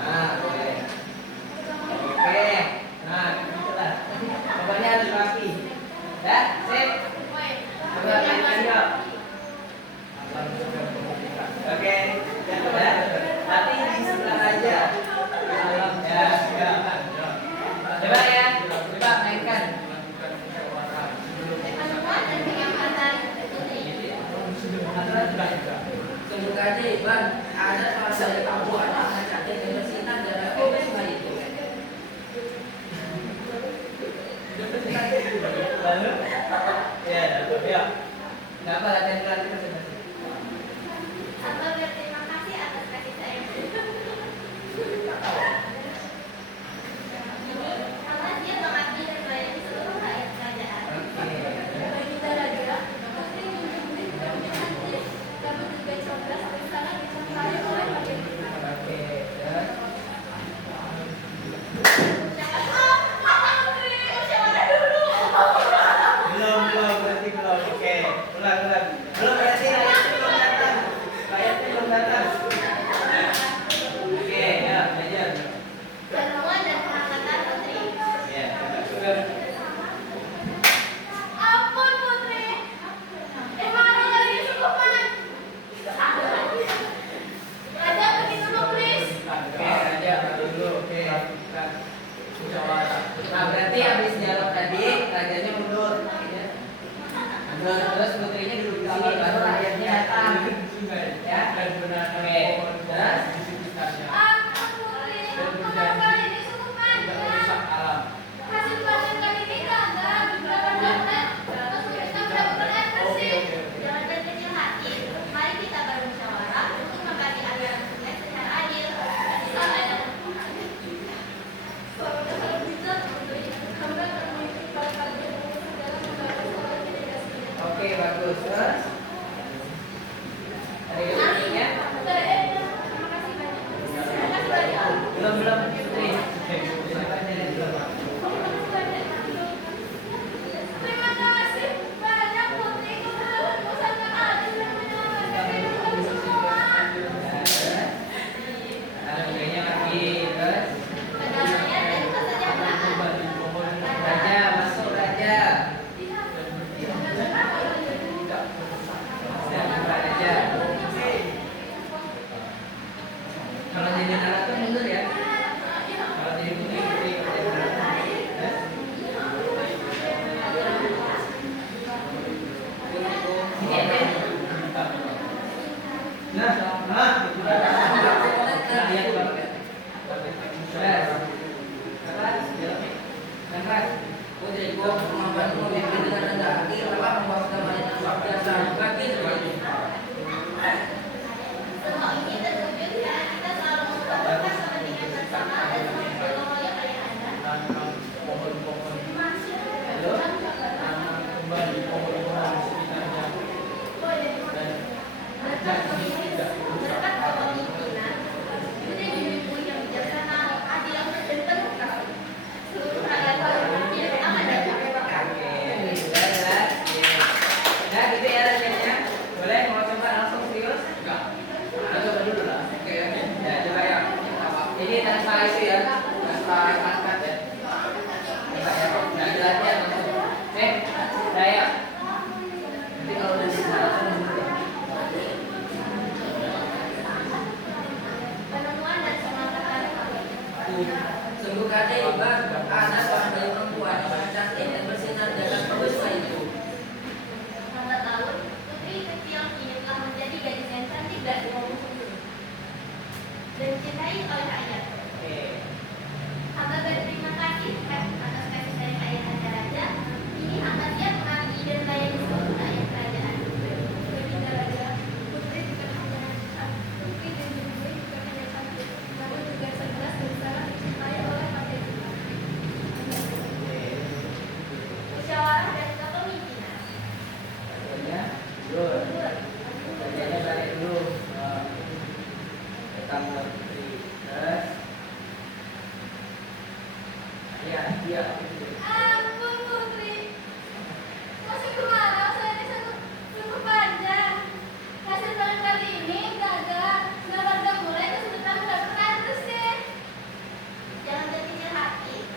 Nah, boleh. Oke. Nah, itulah. Pokoknya harus rapi. Ya, sip. Coba mainkan yuk. Oke. Ya. Tapi di sebelah aja. Ya, ya. Coba ya. Coba mainkan. Tunggu aja, Bang. Ada salah satu tamu anak cantik dari Cina dan aku cuma itu. Lalu, ya, ya. Nggak apa latihan presentasi. Terima kasih atas kasih sayang. Karena dia mengabdi dan melayani seluruh rakyat kerajaan. Belum, berarti belum. Oke, ulang. Belum berarti rakyatnya belum datang. Oke, ya, belajar. Penemuan dan pengangkatan Putri. Ya, coba. Ampun Putri. Emang ada lagi sukupan. Raja pergi dulu please. Oke, Raja dulu. Oke. Nah, berarti habis dialog tadi, rajanya mundur. Mundur, terus putrinya duduk di sini, baru rakyatnya datang. Ya, oke. Terus? Ampun Putri. Kenapa kali ini sukupan? Hasil panen kali ini gagal. Terus kita mendapatkan air bersih. Jangan berkecil hati. Mari kita bermusyawarah untuk membagi aliran sungai secara adil. Oke, bagus. Terus? Ada yang lainnya? Belum. Putri. Terima kasih banyak Putri. Kebetulanmu sangat adil dan menyelamatkan kehidupan semua. Kayaknya lagi. Terus? Kedamaian dan kesejahteraan. Raja, masuk Raja. Raja. Kalau jadi narator mundur ya. Kalau jadi putri. Ini aja. Lihat banget. Semua ini terwujud karena kita selalu memperhatikan kepentingan bersama dan menjaga kekayaan. ya, asal angkat ya. Enggak ya, nggak latihan langsung. Udah ya. Nanti kalau udah selesai Penemuan dan semangat Sungguh kata ibas anak seorang bayi perempuan yang cantik dan bersinar dalam perusahaan itu. lambat laun, putri kecil kini telah menjadi gadis yang cantik dan dan dicintai oleh ayah. Oke. Hamba berterima kasih atas kasih sayang ayah anda raja. Kini hamba siap mengabdi dan melayani seluruh rakyat kerajaan. Baginda raja, putri bukan hanya putri dan putri bukan hanya cantik, namun juga cerdas dan sangat dicintai oleh partai kita. Musyawarah dan kepemimpinan. Ya, good. Kerjanya balik dulu. Datang ke putri. Terus. Ya, dia. Ampun putri, masih kemarau saya ini sungguh panjang. Hasil panen kali ini gagal, warga mulai kesulitan mendapatkan air bersih. Jangan berkecil hati.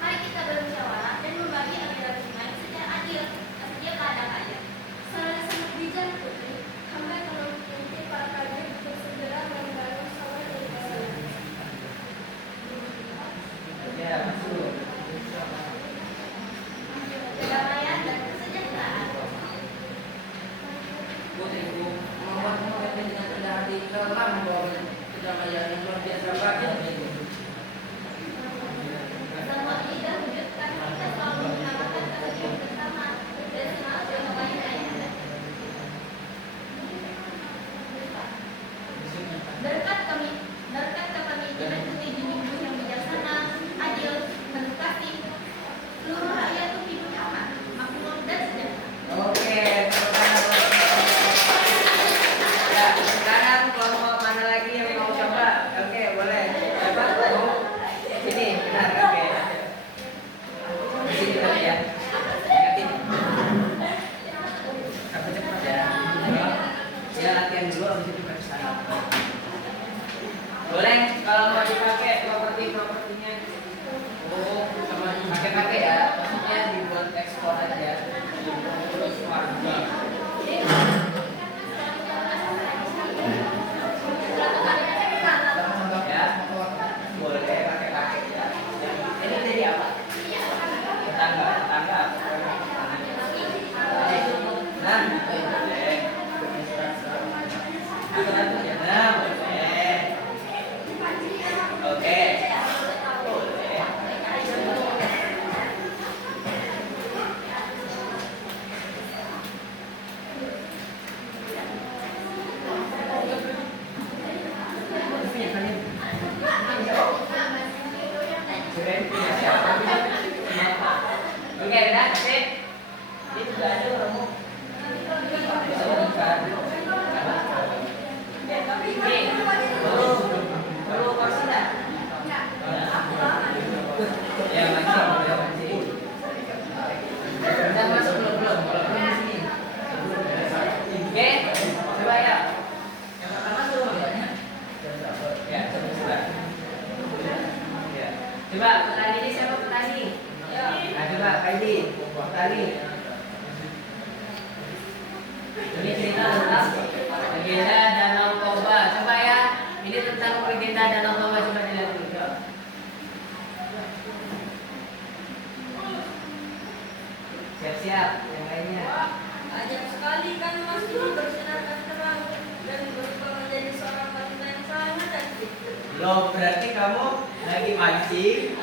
Mari kita bermusyawarah dan membagi aliran sungai secara adil, sedia pada kaya. Sangat sangat bijak putri. Hamba akan memimpin para kaya untuk segera membangun sawah dari kawasan. Ya, masuk. Kedamaian dan kesejahteraan. Putriku, membuatmu mengerti dengan rendah hati telah membawa kedamaian yang luar biasa bagi itu. Semua ini wujud karena kita selalu menamakan kebahagiaan bersama dan semangat berkembang ayah anda. Berkat kepemimpinan putri Junjungu yang bijaksana, adil, penuh kasih, seluruh rakyat itu hidup aman, makmur dan sejahtera. Oke, tepuk tangan buat ya, sekarang kelompok mana lagi yang mau coba? Oke, boleh. Coba mau sini, benar, oke. Di sini tadi ya. Ingatin. Cepat ya. Ya latihan dulu, habis itu ke sana. Boleh, kalau mau dipakai propertinya. Oh, sama pakai ya. Maksudnya dibuat ekspor aja. Terus warga. Ya, boleh pakai ya. Ini jadi apa? Tetangga. Nah, boleh. Nah, boleh. Oke. Boleh. Oke, udah, sip. Ini sudah ada kamu. Perlu kursi enggak? Ya, masih. Udah masuk belum di sini. Oke, coba ya. Yang pertama tuh ya, coba. Ya. Coba petani ini siapa petani? Nah, coba Kaidi, petani. Ini cerita tentang legenda Danau Toba. Coba ya, ini tentang legenda Danau Toba. Coba dilihat dulu. Coba. Siap-siap, yang lainnya. Ajab sekali kan Mas Dulu bersinar terang dan berubah menjadi seorang wanita yang sangat cantik. Loh, berarti kamu lagi mancing?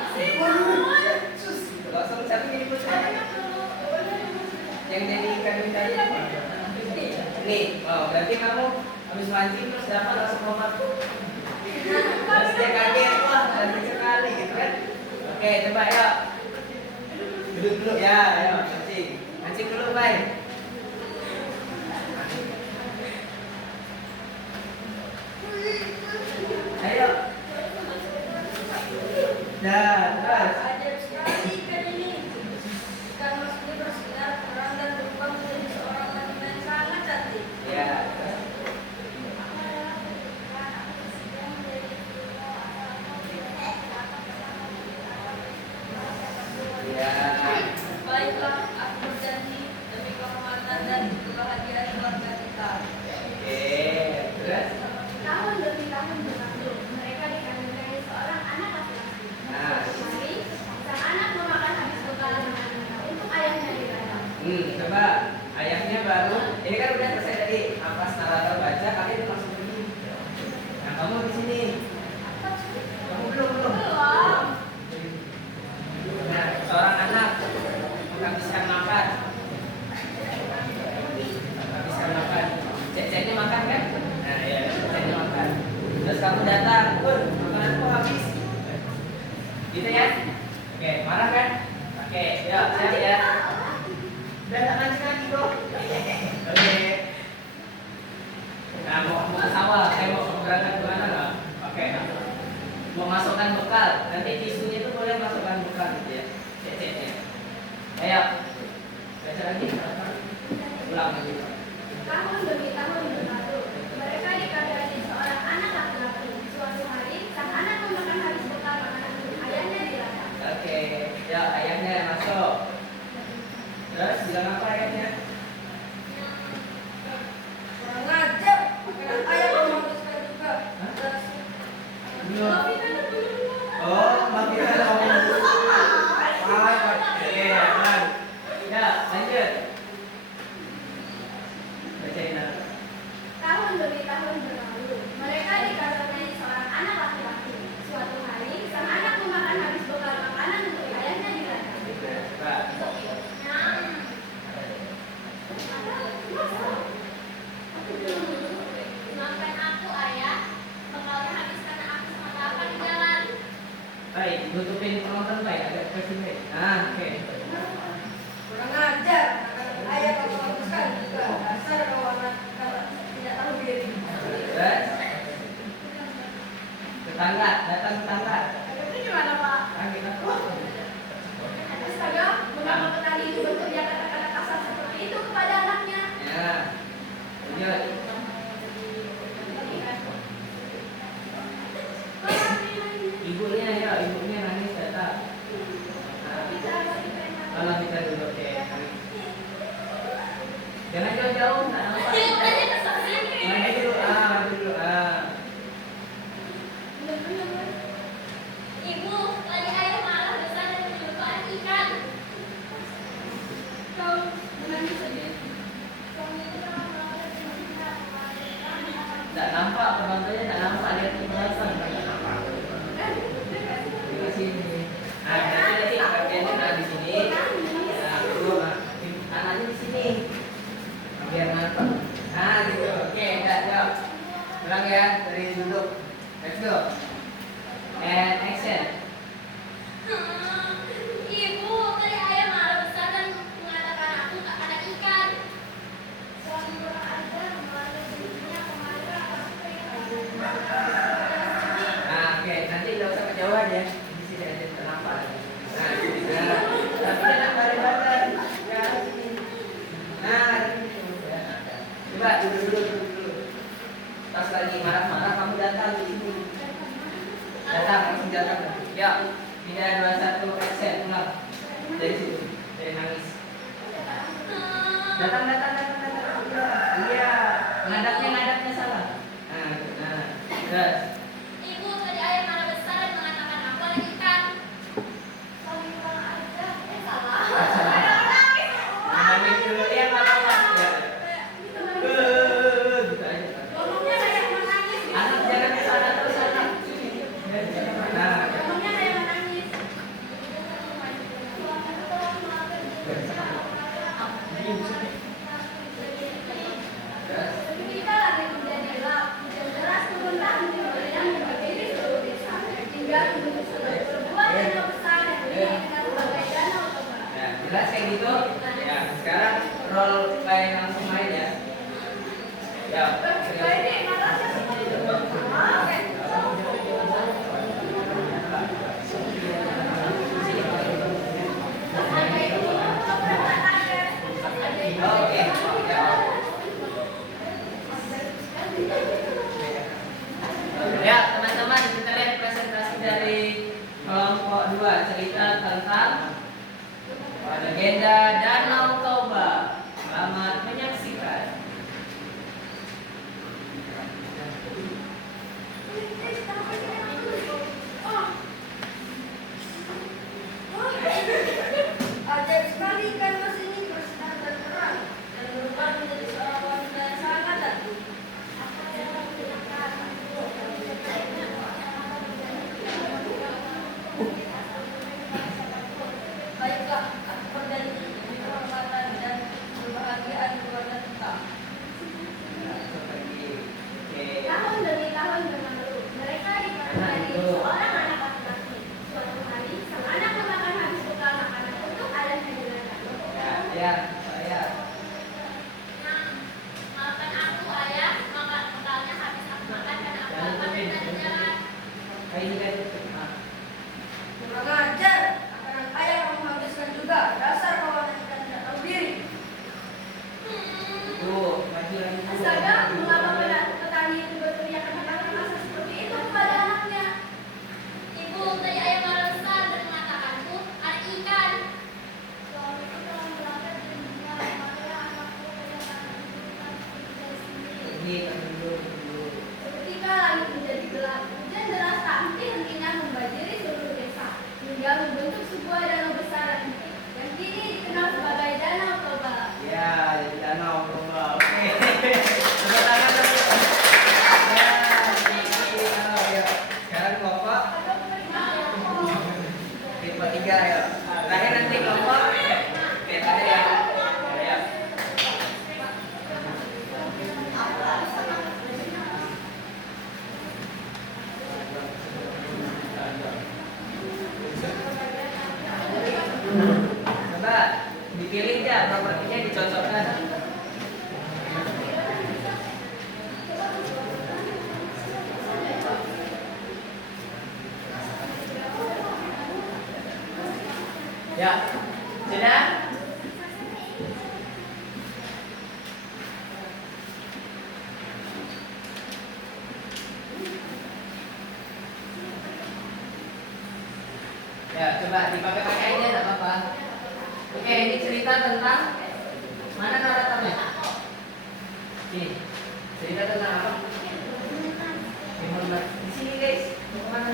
Sus, langsung satu jadi putri. Yang jadi ikan tadi apa? Nih, oh berarti kamu habis mancing terus dapat langsung lompat. Terus dia kaget, wah cantik sekali gitu kan? Oke, coba yuk. Duduk dulu ya, ayo mancing. Mancing dulu, baik. Ayo. Nah, terus. Ajab sekali ikan ini. Ikan Mas Dulu bersinar terang dan berubah menjadi seorang wanita yang sangat cantik. Ya. baru. Ini kan udah selesai tadi. Nafas narator baca, kalian langsung begini. Nah, kamu di sini. Kamu belum. Nah, seorang anak menghabiskan makan. Menghabiskan makan. Ceceknya makan kan? Nah, ya, ceceknya makan. Terus kamu datang, makananku habis. Gitu ya? Oke, marah kan? Oke, yuk, siap ya. Udah tak ngaji bro. Oke. Nah, mau ke sawah, saya mau berangkat ke mana nggak? Oke. Mau masukkan bekal, nanti tisunya itu boleh masukkan bekal gitu ya. Ceceknya. Ayo. Baca lagi. Ulang lagi. Tahun demi tahun berlalu, mereka dikandani seorang anak laki-laki. Suatu hari, sang anak memakan habis bekal makanan ayahnya di ladang. Oke, ya ayahnya masuk. Terus bilang apa ayahnya? Kurang ajar, makanan ayam menghabiskan juga. Terus, Oh, makin ada ngomong. Oke, aman. Ya, lanjut. Bacain lagi. Tahun demi tahun berlalu, mereka dikandani seorang anak laki-laki. Suatu hari, sang anak memakan habis bekal makanan untuk ayahnya di ladang. Coba. Maafkan aku, ayah. Bekalnya habis karena aku sama bapak di jalan. Baik, tutupin penonton baik, agak ke sini. Nah, oke. kurang ajar, makanan ayam menghabiskan juga. Dasar kau anak tidak tahu diri. Terus tetangga, datang tetangga. Itu gimana, Pak? Nah, kita Astaga, mengapa petani itu bekerja kata-kata kasar seperti itu kepada anaknya? ya. Lanjut. Ibunya ya, ibunya nangis datang. Kalau kita dulu oke. Jangan jauh-jauh, nggak nampak. Maju dulu, maju dulu, Ibu, tadi ayah marah besar dan menyuruhkan ikan. Kau menangis sedih. Suami itu sama marah dan nggak nampak penontonnya, nggak nampak lihat ke belakang. Di sini. Nah, nanti bagiannya di sini. Nah, dulu, anaknya di sini. Biar nampak. Nah, gitu. Oke, udah, jawab. Ulang ya, dari duduk. Let's go. And action. Ibu, tadi ayah marah besar dan mengatakan aku tak ada ikan. Suami kurang ajar, malah dirinya kemarah. Nah, oke, nanti nggak usah kejauhan ya. Di sini aja nampak. Nah, tapi jangan balik-balik. Ya, sini. Nah, sini. Coba dulu. Pas lagi marah-marah kamu datang di sini. Datang, langsung datang. Ya, 3, 2, 1, action, ulang. Dari situ, dari nangis. Datang. Iya, ngadapnya salah. Nah, terus. Ibu, tadi ayah marah besar dan mengatakan aku ada ikan. Suami kurang ajar, salah. Nangis dulu ya, apa-apa. Ya. Gitu aja. Ngomongnya kayak menangis. Anak jangan ke sana terus anak. Nah, Ngomongnya kayak menangis. terus. Ketika lagi menjadi gelap, hujan deras turun dan berdiri seluruh desa. Hingga menuju seluruh perbuatan yang besar yang dikenal sebagai Danau Toba. Ya, jelas kayak gitu. Ya, sekarang roll kayak langsung main ya. Ya, Ini malah oke. Ya, teman-teman, kita lihat presentasi dari kelompok 2, cerita tentang legenda Danau Toba. Selamat menyaksikan. Ajaib sekali ikan mas ini bersinar dan terang dan berubah menjadi Baiklah, aku berjanji demi kehormatan dan kebahagiaan keluarga kita. Tahun demi tahun berlalu, mereka dipercayai seorang anak laki-laki. Suatu hari, sang anak memakan habis bekal makanan untuk ayah dan dengan Ya, saya. Maafkan aku ayah, maka bekalnya habis aku makan karena aku lapar dan ada jalan. Kayak ini kan. Kurang ajar, makanan ayah kamu habiskan juga. Dasar kawan yang tidak tahu diri. Tuh, lagi. Astaga, mengapa petani itu berteriakan kata-kata seperti itu kepada anaknya? Ibu, tadi ayah marah besar dan mengatakanku ada ikan. Suamiku telah melanggar janjinya, makanya anakku kedatangan Ini kan dulu. Seketika langit menjadi gelap, hujan deras tak henti-hentinya membanjiri seluruh desa, hingga membentuk sebuah danau besar yang kini dikenal sebagai Danau Toba. Ya, jadi danau global. Oke. Tepuk tangan dulu. Ya, ini danau ya. Sekarang kelompok tipe 3 ya. Terakhir nanti kelompok tipe ada ya. Ya. Coba dipilih ya, propertinya dicocokkan. Ya, sudah? Ya, coba dipakai-pakai aja, enggak apa-apa. Oke, ini cerita tentang mana naratornya? Ini cerita tentang apa? Timun Mas. Di sini guys, mau kemana?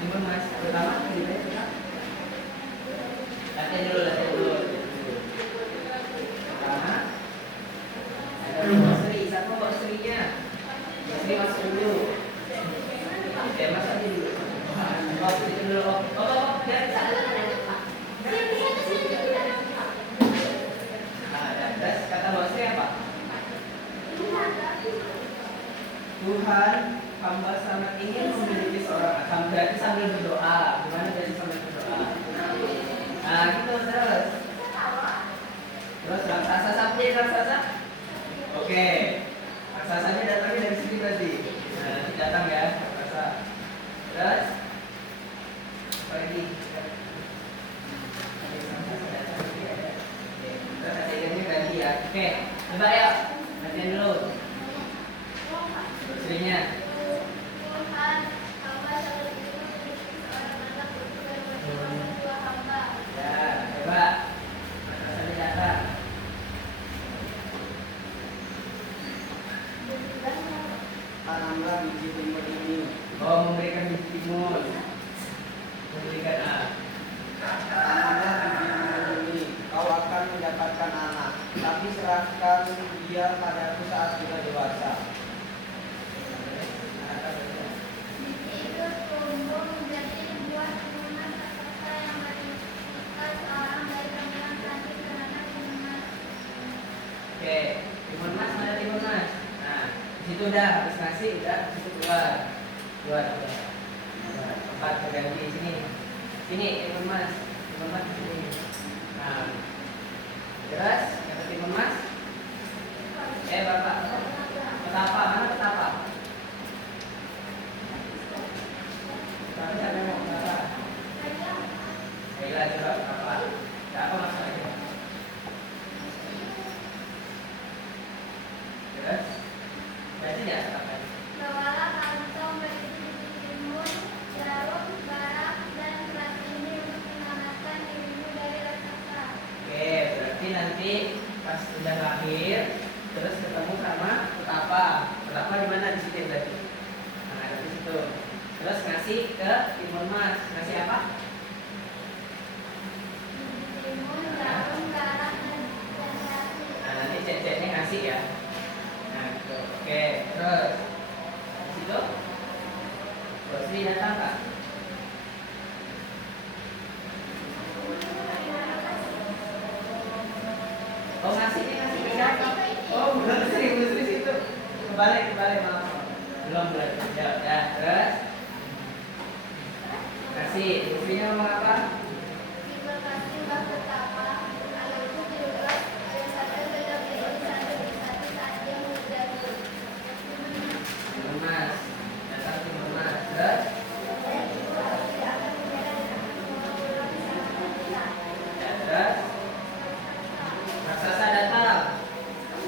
Timun Mas. Pertama ceritanya. Latihan dulu. Pertama, ada Mbak Sri. Siapa Mbak Srinya? Mbak Sri masuk dulu. Oke, Mas aja dulu. Oh, itu dulu. Oh, biar bisa. Terus kata Mbak Sri apa? Tuhan, hamba sangat ingin memiliki seorang anak. Berarti sambil berdoa. Gimana jadi sambil berdoa? Nah, gitu terus. Terus raksasa siapa jadi raksasa? Oke. Raksasanya datangnya dari sini berarti. Nah, nanti datang ya raksasa. Terus apa lagi? Terus adegannya ganti ya. Oke, coba ya. Latihan dulu. Bersihinnya. Tuhan, hamba sangat ingin memiliki seorang anak untuk orang tua hamba. Ya, coba. Raksasanya datang. Tanamlah biji timun ini. Oh, memberikan biji timun. Memberikan Tanamlah biji timun ini. Kau akan mendapatkan anak. Tapi serahkan dia padaku saat sudah dewasa. Biji itu tumbuh menjadi buah turunan raksasa yang menyebutkan seorang dari kalangan tadi dan anak timun. Oke, timun Mas, mana timun Mas? Nah, di situ udah habis nasi, udah di situ keluar. Keluar. Tempat berganti sini. Sini timun Mas. Timun Mas di sini. Nah. Terus kata timun Mas. Bapak. Petapa, mana petapa? Petapa siapa yang mau petapa? Kaila juga petapa. Apa masalahnya? Terus berarti ya apa? Bawalah kantong berisi biji timun, jarum, garam, dan gelas ini untuk menyelamatkan dirimu dari raksasa. Oke, berarti nanti pas udah lahir terus ketemu sama petapa. Petapa di mana? Di sini berarti. Nah, ada di situ. Terus ngasih ke timun Mas. Ngasih apa? Biji timun, jarum, garam, dan nasi. Nah, nanti cek-ceknya ngasih ya. Nah, gitu. Oke, terus di situ Bos Sri datang Kak? Dikasih ke siapa? Oh, belum serius itu. Kebalik maaf. Belum. Ya, terus. Kasih. Istrinya ngomong apa? Terima kasih Mbak Pertama. Anakku cerdas, ada sadar beda beda satu saat dia menjadi. Timur Mas. Datang Timur Mas. Terus. Ya, terus. Raksasa datang.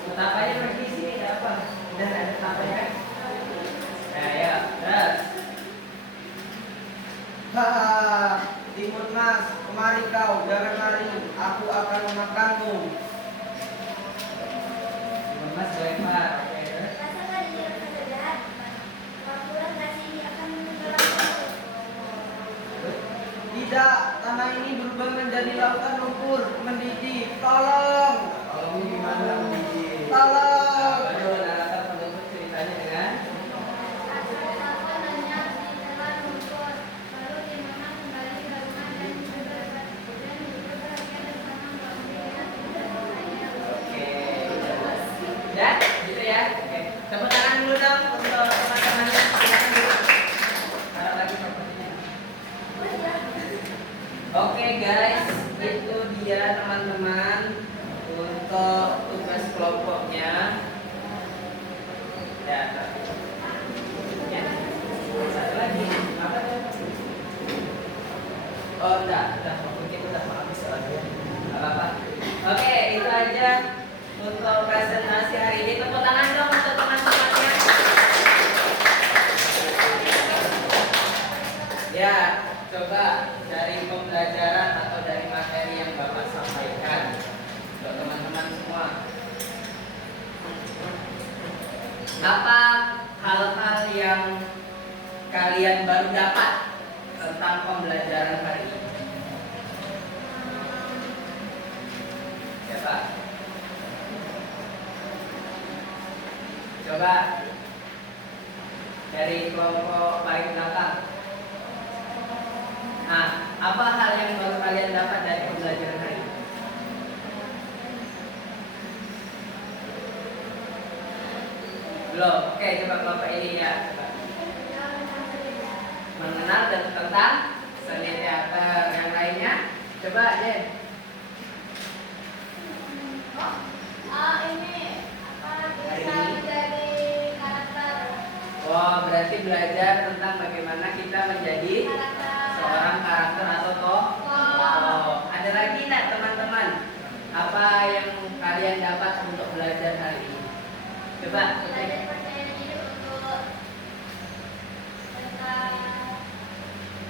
Petapanya pergi sini ada apa? Udah ada petapanya kan? Nah, ya, terus. Hahaha, Timur Mas, kemari kau, jangan lari, aku akan memakanmu. Timur Mas lempar. Oke, terus. Rasakan dia rasa jahat. Laporan kasih ini akan menenggelamkan. Tidak, tanah ini berubah menjadi lautan lumpur, mendidih. Tolong, Kalau gimana mendidih? tolong. Aduh, narator penutup ceritanya dengan Asal apa nanya ditelan lumpur. Lalu dimana kembali ke rumah dan berdebat. Dan berpergian bersama kemudian oke. Ya, gitu ya. Oke. Tepuk tangan dulu dong untuk teman-teman yang silakan dulu. Taruh lagi propertinya. Oke guys, itu dia teman-teman untuk tugas kelompoknya. Ya, ya. Satu lagi. Apa tuh? Oh, udah mungkin udah mau habis soalnya. Gak apa-apa. Oke, itu aja untuk presentasi hari ini. Tepuk tangan dong untuk teman-temannya. Ya, coba dari pembelajaran atau dari materi yang Bapak sampaikan untuk teman-teman semua. Apa hal-hal yang kalian baru dapat tentang pembelajaran hari ini? Siapa? Coba dari kelompok paling belakang. Nah, apa hal yang baru kalian dapat dari pembelajaran hari ini? Belum. Oke, coba Bapak ini ya. Coba. Mengenal dan tentang seni teater. Yang lainnya, coba Jen. ini apa bisa menjadi karakter Berarti belajar tentang bagaimana kita menjadi seorang karakter atau tokoh. Ada lagi nggak teman-teman? Apa yang kalian dapat untuk belajar hari ini? Coba. belajar percaya diri untuk tentang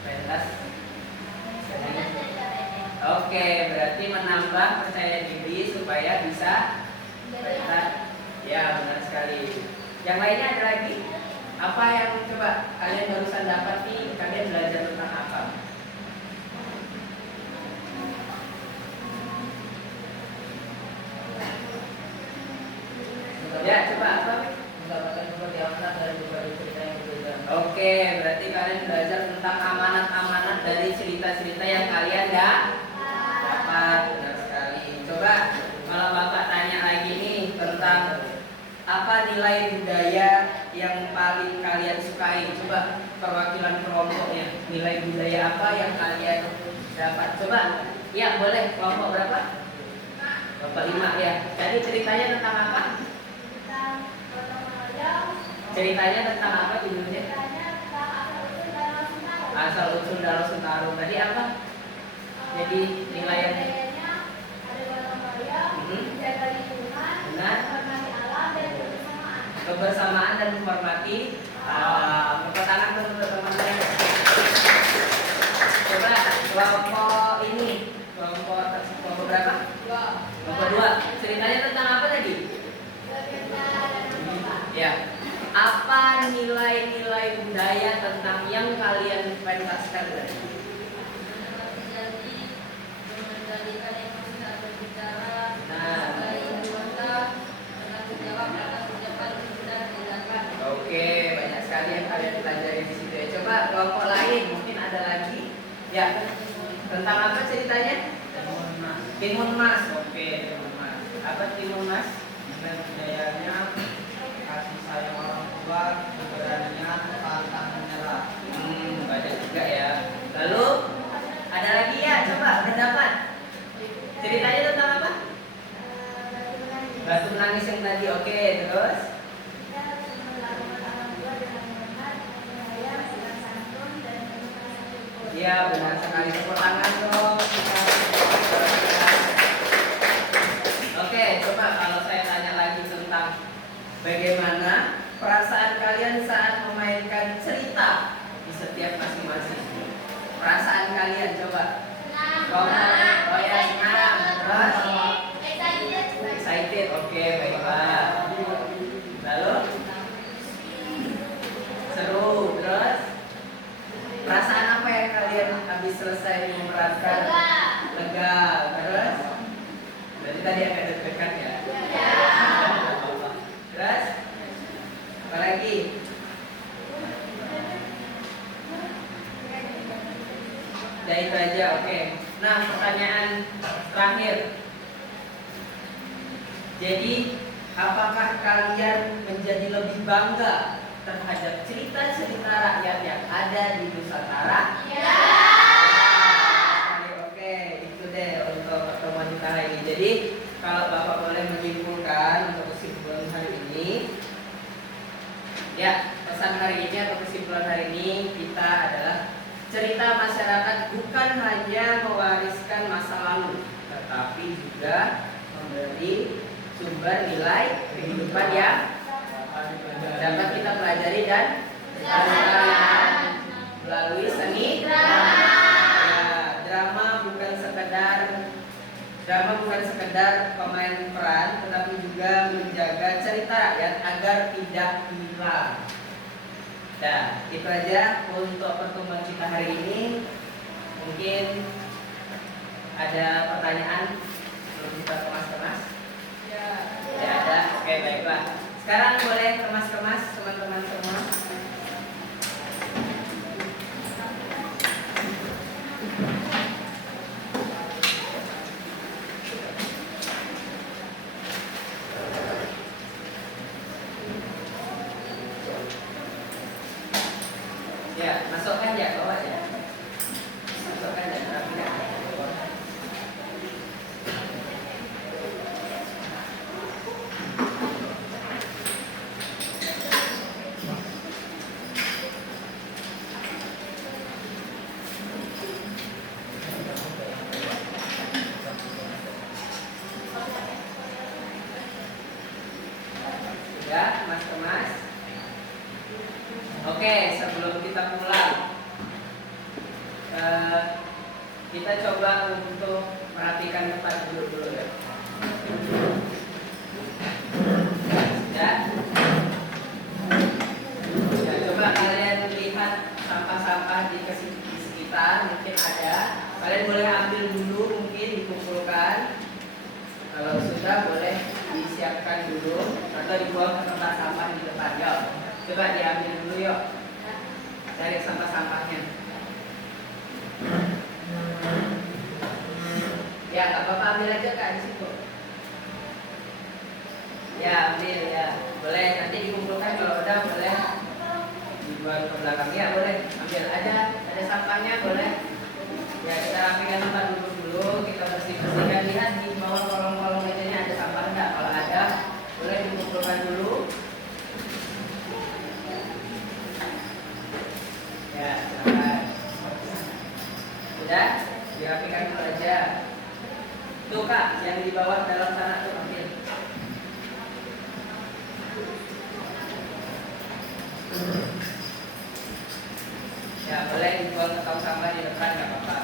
Pentas. sebenarnya dari Oke, berarti menambah percaya diri supaya bisa pentas. Ya, benar sekali. Yang lainnya ada lagi? Apa yang coba kalian barusan dapat nih? Kalian belajar tentang apa? Ya, coba apa? Mendapatkan kepercayaan dari berbagai cerita yang berbeda. Oke, berarti kalian belajar tentang amanat-amanat dari cerita-cerita yang kalian dapat. Benar sekali. Coba kalau Bapak tanya lagi nih tentang apa nilai budaya yang paling kalian sukai? Coba perwakilan kelompoknya. Nilai budaya apa yang kalian dapat? Coba. Ya, boleh. Kelompok berapa? Bapak 5 ya. Jadi ceritanya tentang apa? tentang gotong royong, Ceritanya tentang apa judulnya? tanya tentang Asal usul Danau Sentarung. Tadi apa? Jadi nilai yang budayanya ada gotong royong, menjaga lingkungan, Benar. menghormati alam dan kebersamaan. kebersamaan dan menghormati. Tepuk tangan untuk teman-teman. Coba kelompok ini, kelompok berapa? Kelompok 2. Ceritanya tentang apa tadi? Ya. Apa nilai-nilai budaya tentang yang kalian pentaskan tadi? mengendalikan emosi saat berbicara, Nah. baik anggota, bertanggung jawab atas ucapan yang sudah dilakukan. Oke, banyak sekali yang kalian pelajari di situ ya. Coba kelompok lain, mungkin ada lagi. Ya. Tentang apa ceritanya? Timun Mas. Oke, Timun Mas. Apa timun mas? Nilai budayanya kasih sayang orang tua, keberanian, pantang menyerah. Banyak juga ya. Lalu ada lagi ya, coba pendapat. Ceritanya tentang apa? Batu menangis yang tadi. Oke, terus? Iya, benar sekali. Tepuk tangan dong. Oke, coba kalau saya tanya lagi tentang bagaimana perasaan kalian saat memainkan cerita di setiap masing-masing. Perasaan kalian coba. Oh ya, senang. Terus? Excited. Oke, baiklah. Lalu? Seru. Terus? Perasaan apa yang kalian habis selesai memerankan? Lega. Terus? Berarti tadi agak deg-degan ya? Terus? Apa lagi? Ya itu aja, oke. Nah, pertanyaan terakhir. Jadi, apakah kalian menjadi lebih bangga terhadap cerita-cerita rakyat yang ada di Nusantara? Ya. Oke, itu deh untuk pertemuan kita hari ini. Jadi, kalau Bapak boleh menyimpulkan untuk kesimpulan hari ini, ya, pesan hari ini atau kesimpulan hari ini kita adalah cerita masyarakat bukan hanya mewariskan masa lalu, tetapi juga memberi sumber nilai kehidupan yang dapat kita pelajari dan disampaikan melalui seni drama. Ya, drama bukan sekedar pemain peran, tetapi juga menjaga cerita rakyat agar tidak hilang. Nah, itu aja untuk pertemuan kita hari ini. Mungkin ada pertanyaan belum kita kemas-kemas? Ya ada. Oke, baiklah. Sekarang boleh kemas-kemas teman-teman semua. Ya, masukkan ya, bawa ya. Masukkan dan rapikan. Ya, kemas-kemas. Oke, sebelum kita pulang, kita coba untuk merapikan tempat duduk dulu ya. Ya. Ya, coba kalian lihat sampah-sampah di sekitar, mungkin ada. Kalian boleh ambil dulu, mungkin dikumpulkan. Kalau sudah boleh disiapkan dulu atau dibuang ke tempat sampah di depan. Yuk, coba diambil dulu yuk. Cari sampah-sampahnya. Ya, nggak apa-apa, ambil aja Kak di situ. Ya, ambil ya. Boleh nanti dikumpulkan, kalau udah boleh dibuang ke belakang. Ya, boleh. Ambil aja, ada sampahnya boleh. Ya, kita rapikan tempat duduk dulu, kita bersih-bersihkan. Lihat di bawah kolong-kolong mejanya ada sampah enggak? Kalau ada, boleh dikumpulkan dulu. Ya, silakan. Sudah, dirapikan dulu aja. Tuh Kak, yang di bawah dalam sana tuh ambil. Ya, boleh dibuang ke tong sampah di depan, nggak apa-apa.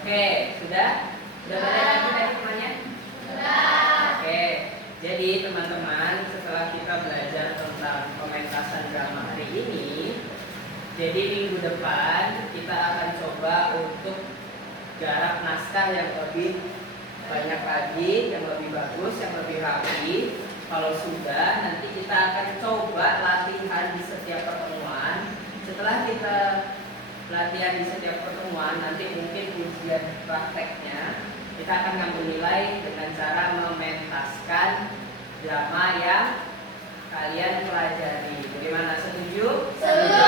Oke, sudah? Sudah boleh lagi tadi semuanya? Oke, jadi teman-teman, setelah kita belajar tentang pementasan drama hari ini, jadi minggu depan kita akan coba untuk garap naskah yang lebih banyak lagi, yang lebih bagus, yang lebih rapi. Kalau sudah, nanti kita akan coba latihan di setiap pertemuan. Setelah kita latihan di setiap pertemuan, nanti mungkin ujian prakteknya kita akan ngambil nilai dengan cara mementaskan drama yang kalian pelajari. Bagaimana? Setuju? Setuju.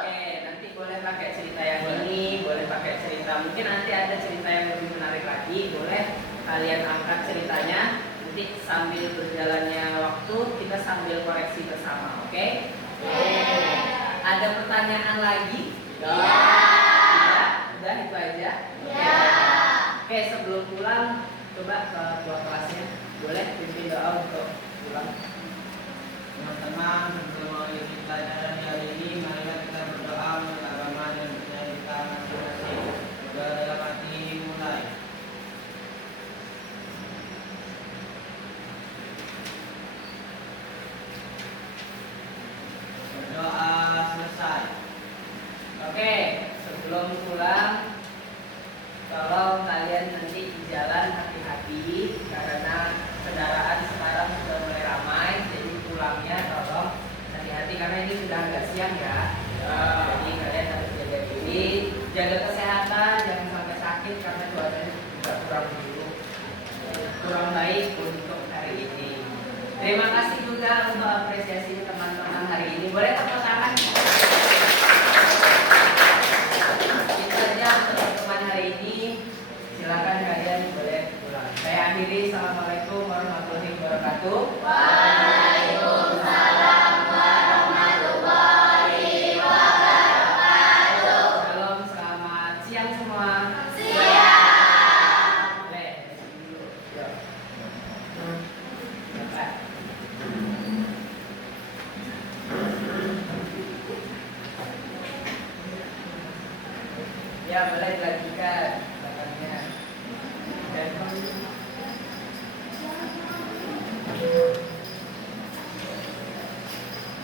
Oke, nanti boleh pakai cerita yang ini, boleh pakai cerita. Mungkin nanti ada cerita yang lebih menarik lagi. Boleh kalian angkat ceritanya. Nanti sambil berjalannya waktu kita sambil koreksi bersama. Oke? Ada pertanyaan lagi? Udah itu aja. Oke, sebelum pulang coba ke ketua kelasnya boleh pimpin doa untuk pulang. Teman-teman, sebelum mengikuti pelajaran hari ini, marilah kita berdoa menurut agama dan percaya kita masing-masing. Berdoa dalam hati, mulai. Berdoa selesai. Oke, sebelum pulang tolong kalian nanti di jalan hati-hati karena kendaraan sekarang sudah mulai ramai. Jadi pulangnya tolong hati-hati karena ini sudah agak siang ya. Jadi kalian harus jaga diri, jaga kesehatan, jangan sampai sakit karena cuacanya juga kurang baik untuk hari ini. Terima kasih juga untuk apresiasi teman-teman hari ini. Boleh tepuk tangan? Itu saja untuk teman hari ini. Silakan kalian boleh pulang. Saya akhiri. Assalamualaikum warahmatullahi wabarakatuh. Waalaikumsalam warahmatullahi wabarakatuh. Shalom, selamat siang semua. Siap. Boleh, dulu. Yuk. Silakan. Ya, boleh dilanjutkan belakangnya. Dan oke,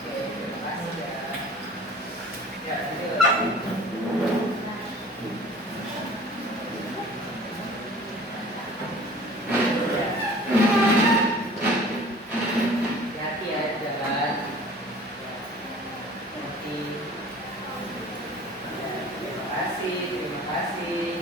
terima kasih ya. Ya, lanjut. Ya. Hati-hati ya di jalan. Hati. Ya, terima kasih, terima kasih.